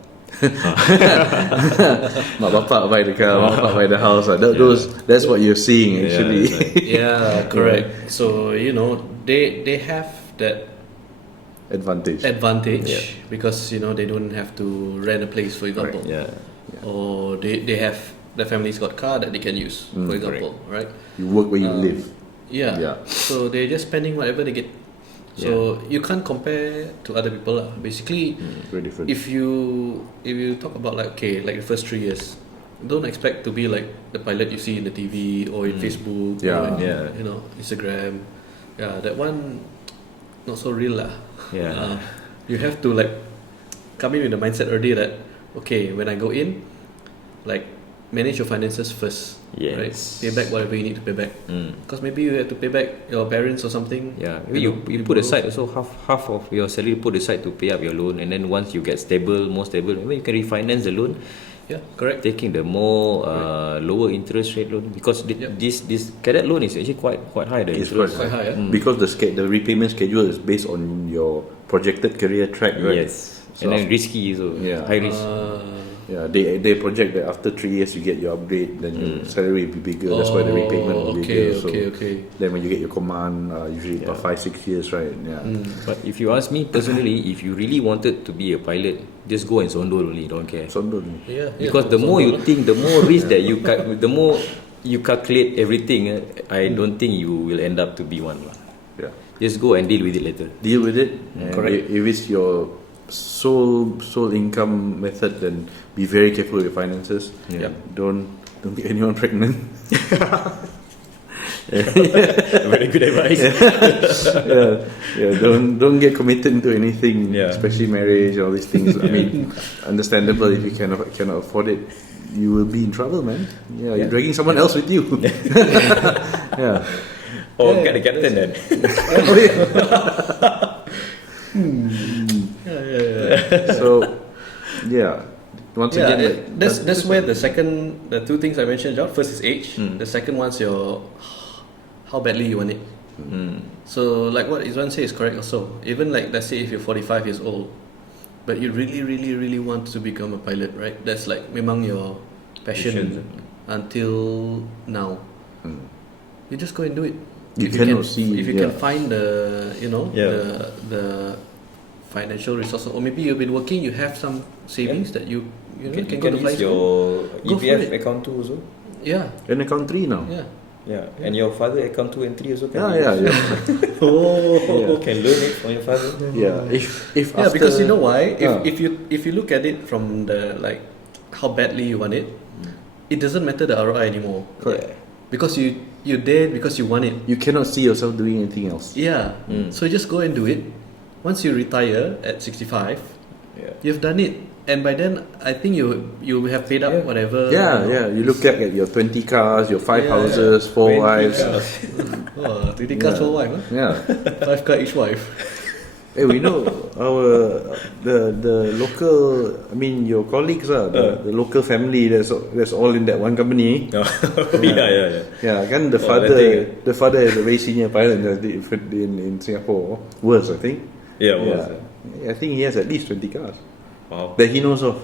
Mak bapak buy the car, mak bapak buy the house lah. That's what you're seeing actually. Yeah, correct. So they have that Advantage. because they don't have to rent a place, for example. Yeah. Or they have the family's got car that they can use, for example, right? You work where you live. Yeah. So they're just spending whatever they get. So you can't compare to other people lah. Basically, Very different. if you talk about like the first 3 years, don't expect to be like the pilot you see in the TV or in Facebook or in, Instagram. Yeah, that one not so real lah. Yeah. You have to like come in with the mindset already that when I go in, like manage your finances first. Yes. Right? Pay back whatever you need to pay back. Because maybe you have to pay back your parents or something. Yeah, you put aside also half of your salary put aside to pay up your loan, and then once you get more stable, maybe you can refinance the loan. Yeah, correct. Taking the more lower interest rate loan, because this cadet loan is actually quite high. The It's interest. Quite high, yeah. Because the repayment schedule is based on your projected career track, right? Yes, So and then risky, so high risk. Yeah, they project that after 3 years you get your upgrade, then your salary will be bigger. That's why the repayment will be bigger. So Okay. then when you get your command, usually about 5-6 years, right? Yeah. But if you ask me personally, if you really wanted to be a pilot, just go and sondol only, don't care. Sondol. Yeah. Because the more you think, the more risk that the more you calculate everything, I don't think you will end up to be one. Yeah. Just go and deal with it later. Deal with it. And Correct. If it's your sole income method, then be very careful with your finances. Yeah. Don't get anyone pregnant. Very good advice. Don't get committed to anything, Yeah. especially marriage and all these things. I mean, understandable if you cannot afford it, you will be in trouble, man. Yeah, you're dragging someone else with you. Yeah. Or get the captain then. So, yeah. Once Yeah, again, like, that's where the two things I mentioned, John. First is age. The second one's your how badly you want it. So like what Izwan says is correct also. Even like let's say if you're 45 years old, but you really want to become a pilot, right? That's like memang your passion until now. You just go and do it. You If cannot see, if you yeah. can find the financial resources, or maybe you've been working, you have some savings that you You can go to use fly school. your Go for EPF it. account 2 also. Yeah, in account 3 now. yeah. Yeah, and your father account 2 and 3 also can Yeah, use. yeah. Oh, can learn it from your father. Yeah, if Yeah, after, because you know why? Ah. If you look at it from the like how badly you want it, it doesn't matter the ROI anymore. Correct. Because you're there because you want it. you cannot see yourself doing anything else. Yeah. So just go and do it. Once you retire at 65, Yeah. you've done it, and by then I think you have paid up Yeah. whatever. Yeah. You look at your 20 cars, your 5 Yeah. houses, 4 20 wives. cars. Oh, 20 cars for wife, huh? Yeah. 5 car each wife. Hey, we know the local. I mean, your colleagues the local family. That's all in that one company. Yeah. Yeah, kan the Oh, father that thing. the father is a very senior pilot in Singapore. Worse, I think. Yeah, was. I think he has at least 20 cars Wow. that he knows of.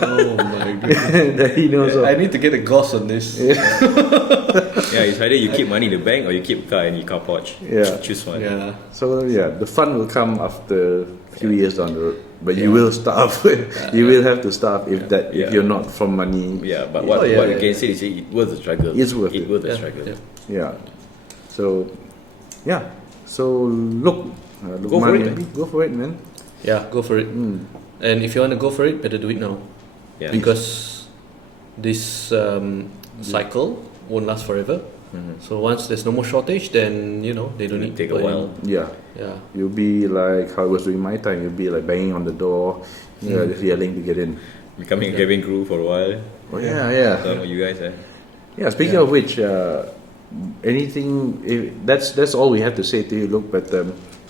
Oh my goodness. That he knows of. I need to get a gauze on this. Yeah, it's either you keep money in the bank or you keep car in your car pouch. Yeah. Choose one. Yeah. So yeah, the fun will come after a few years down the road. But you will starve. You will have to starve if Yeah. you're not from money. Yeah, but what Oh, yeah, you yeah. can say is it worth the struggle. It's worth it. Worth the Yeah, struggle. yeah. Yeah. So yeah. So look Go for it, maybe. Go for it, man. Yeah, go for it. And if you want to go for it, better do it now. Yeah. Because this cycle won't last forever. So once there's no more shortage, then they don't need take a people while. anymore. Yeah. Yeah. You'll be like how it was during my time. You'll be like banging on the door, just yelling to get in. Becoming a cabin crew for a while. Oh yeah. I don't know you guys. Yeah. Speaking of which, that's all we have to say to you. Look, but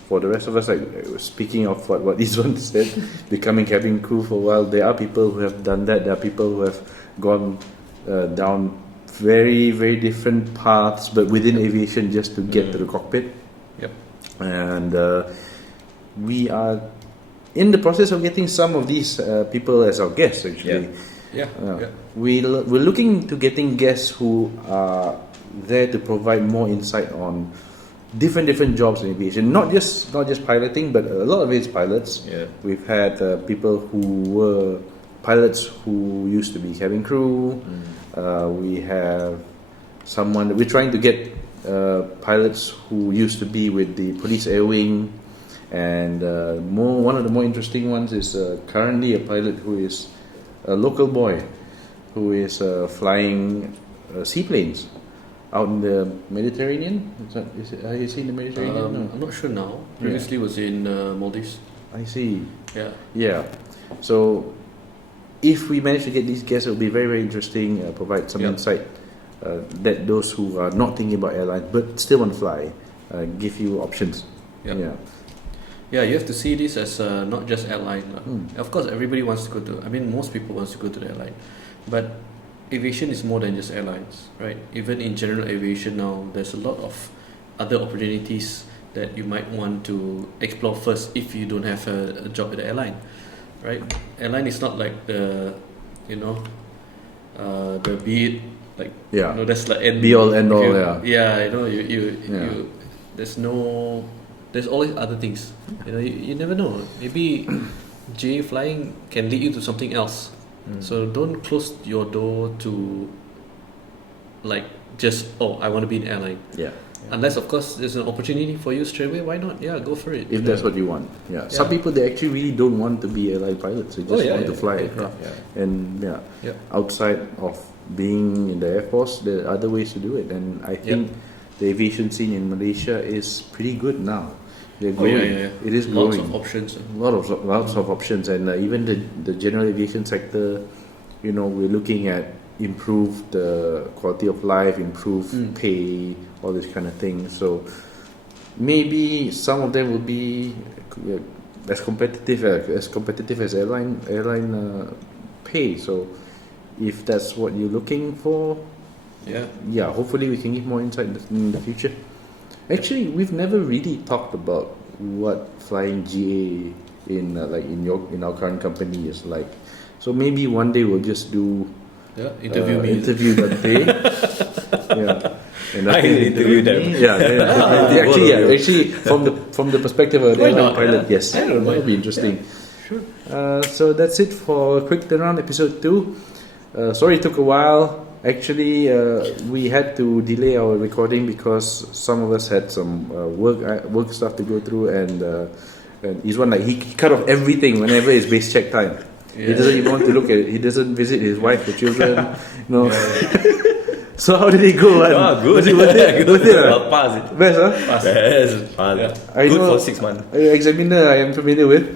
for the rest of us, like speaking of what Izwan said, becoming cabin crew for a while, there are people who have done that. There are people who have gone down very, very different paths, but within aviation, just to get to the cockpit. Yep. And we are in the process of getting some of these people as our guests. Actually, Yeah. we're looking to getting guests who are there to provide more insight on different jobs in aviation. Not just piloting, but a lot of it is pilots. Yeah. We've had people who were pilots who used to be cabin crew. We have someone we're trying to get pilots who used to be with the police air wing, and one of the more interesting ones is currently a pilot who is a local boy who is flying seaplanes out in the Mediterranean. Is he in the Mediterranean? No. I'm not sure now. Previously was in Maldives. I see. Yeah. Yeah. So if we manage to get these guests, it will be very, very interesting. Provide some insight that those who are not thinking about airlines but still want to fly, give you options. Yep. Yeah. Yeah, you have to see this as not just airline. Of course, everybody wants to go to. I mean, most people wants to go to the airline, but aviation is more than just airlines, right? Even in general aviation now, there's a lot of other opportunities that you might want to explore first if you don't have a job at the airline, right? Airline is not like the be it like Yeah. that's like Be all, end all, yeah. Yeah, you there's always other things. You never know. Maybe J flying can lead you to something else. So don't close your door to like just I want to be in airline. Yeah. Unless of course there's an opportunity for you straight away. Why not? Yeah, go for it. If that's what you want. Yeah. Some people, they actually really don't want to be airline pilots. They just want to fly aircraft. Yeah. And Yeah. outside of being in the Air Force, there are other ways to do it. And I think the aviation scene in Malaysia is pretty good now. They're growing. It is Lots growing. of options. Lots of options, and even the general aviation sector, we're looking at improve the quality of life, improve pay, all this kind of thing. So maybe some of them will be as competitive as airline pay. So if that's what you're looking for, hopefully we can give more insight in the future. Actually, we've never really talked about what flying GA in our current company is like. So maybe one day we'll just do interview Dante. And I interview them. Actually, from the perspective of the airline pilot, yes, that would be interesting. Sure. So that's it for Quick Turnaround episode 2. Sorry it took a while. Actually, we had to delay our recording because some of us had some work stuff to go through, and he's one like he cut off everything whenever it's base check time. He doesn't even want to look at. He doesn't visit his wife or children. So how did it go? Good. Was it worth it? Pass it. Best, huh? Pass. Good for 6 months. Examiner I am familiar with.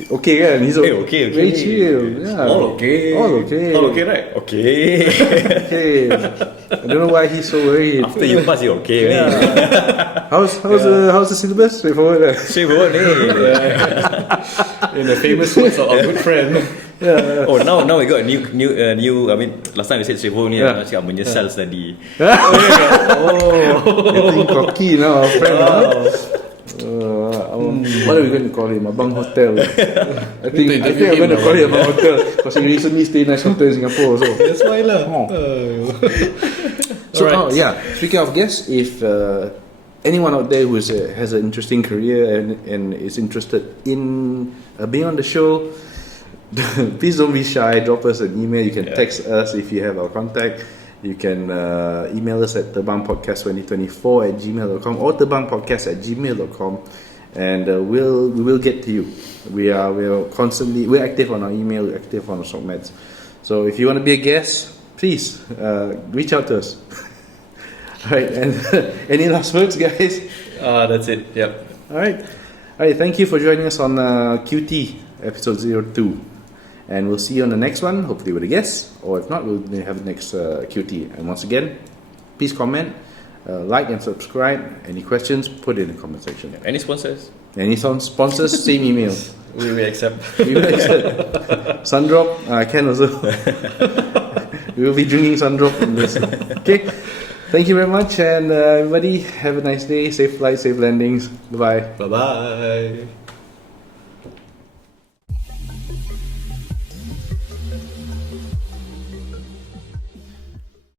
Okay, kan? He's okay. Very chill. Yeah. All okay. All okay, right? Okay. Okay. I don't know why he's so worried. After you pass, you okay. How's the syllabus? Straightforward. Straightforward, In the famous words of our good friend. Oh, now we got a new. I mean, last time we said straightforward ni. Now cakap menyesal study. Getting cocky now, our friend. What are we going to call him? Abang Hotel. I think I'm going to call him Abang Hotel because he recently stayed in a nice hotel in Singapore. So that's why lah. So speaking of guests, if anyone out there who has an interesting career and is interested in being on the show, please don't be shy. Drop us an email. You can text us if you have our contact. You can email us at terbangpodcast2024@gmail.com or terbangpodcast@gmail.com, and we will get to you. We're active on our email, we're active on our SOCMEDs. So if you want to be a guest, please reach out to us. All right, and any last words, guys? That's it. Yep. All right. Thank you for joining us on QT episode 02. And we'll see you on the next one, hopefully with a guest, or if not, we'll have the next QT. And once again, please comment, like and subscribe. Any questions, put it in the comment section. Any sponsors? Any sponsors, same email. We will accept. We will accept. Sundrop, can also. We will be drinking Sundrop in this. Okay. Thank you very much, and everybody have a nice day. Safe flight, safe landings. Bye-bye. Bye-bye.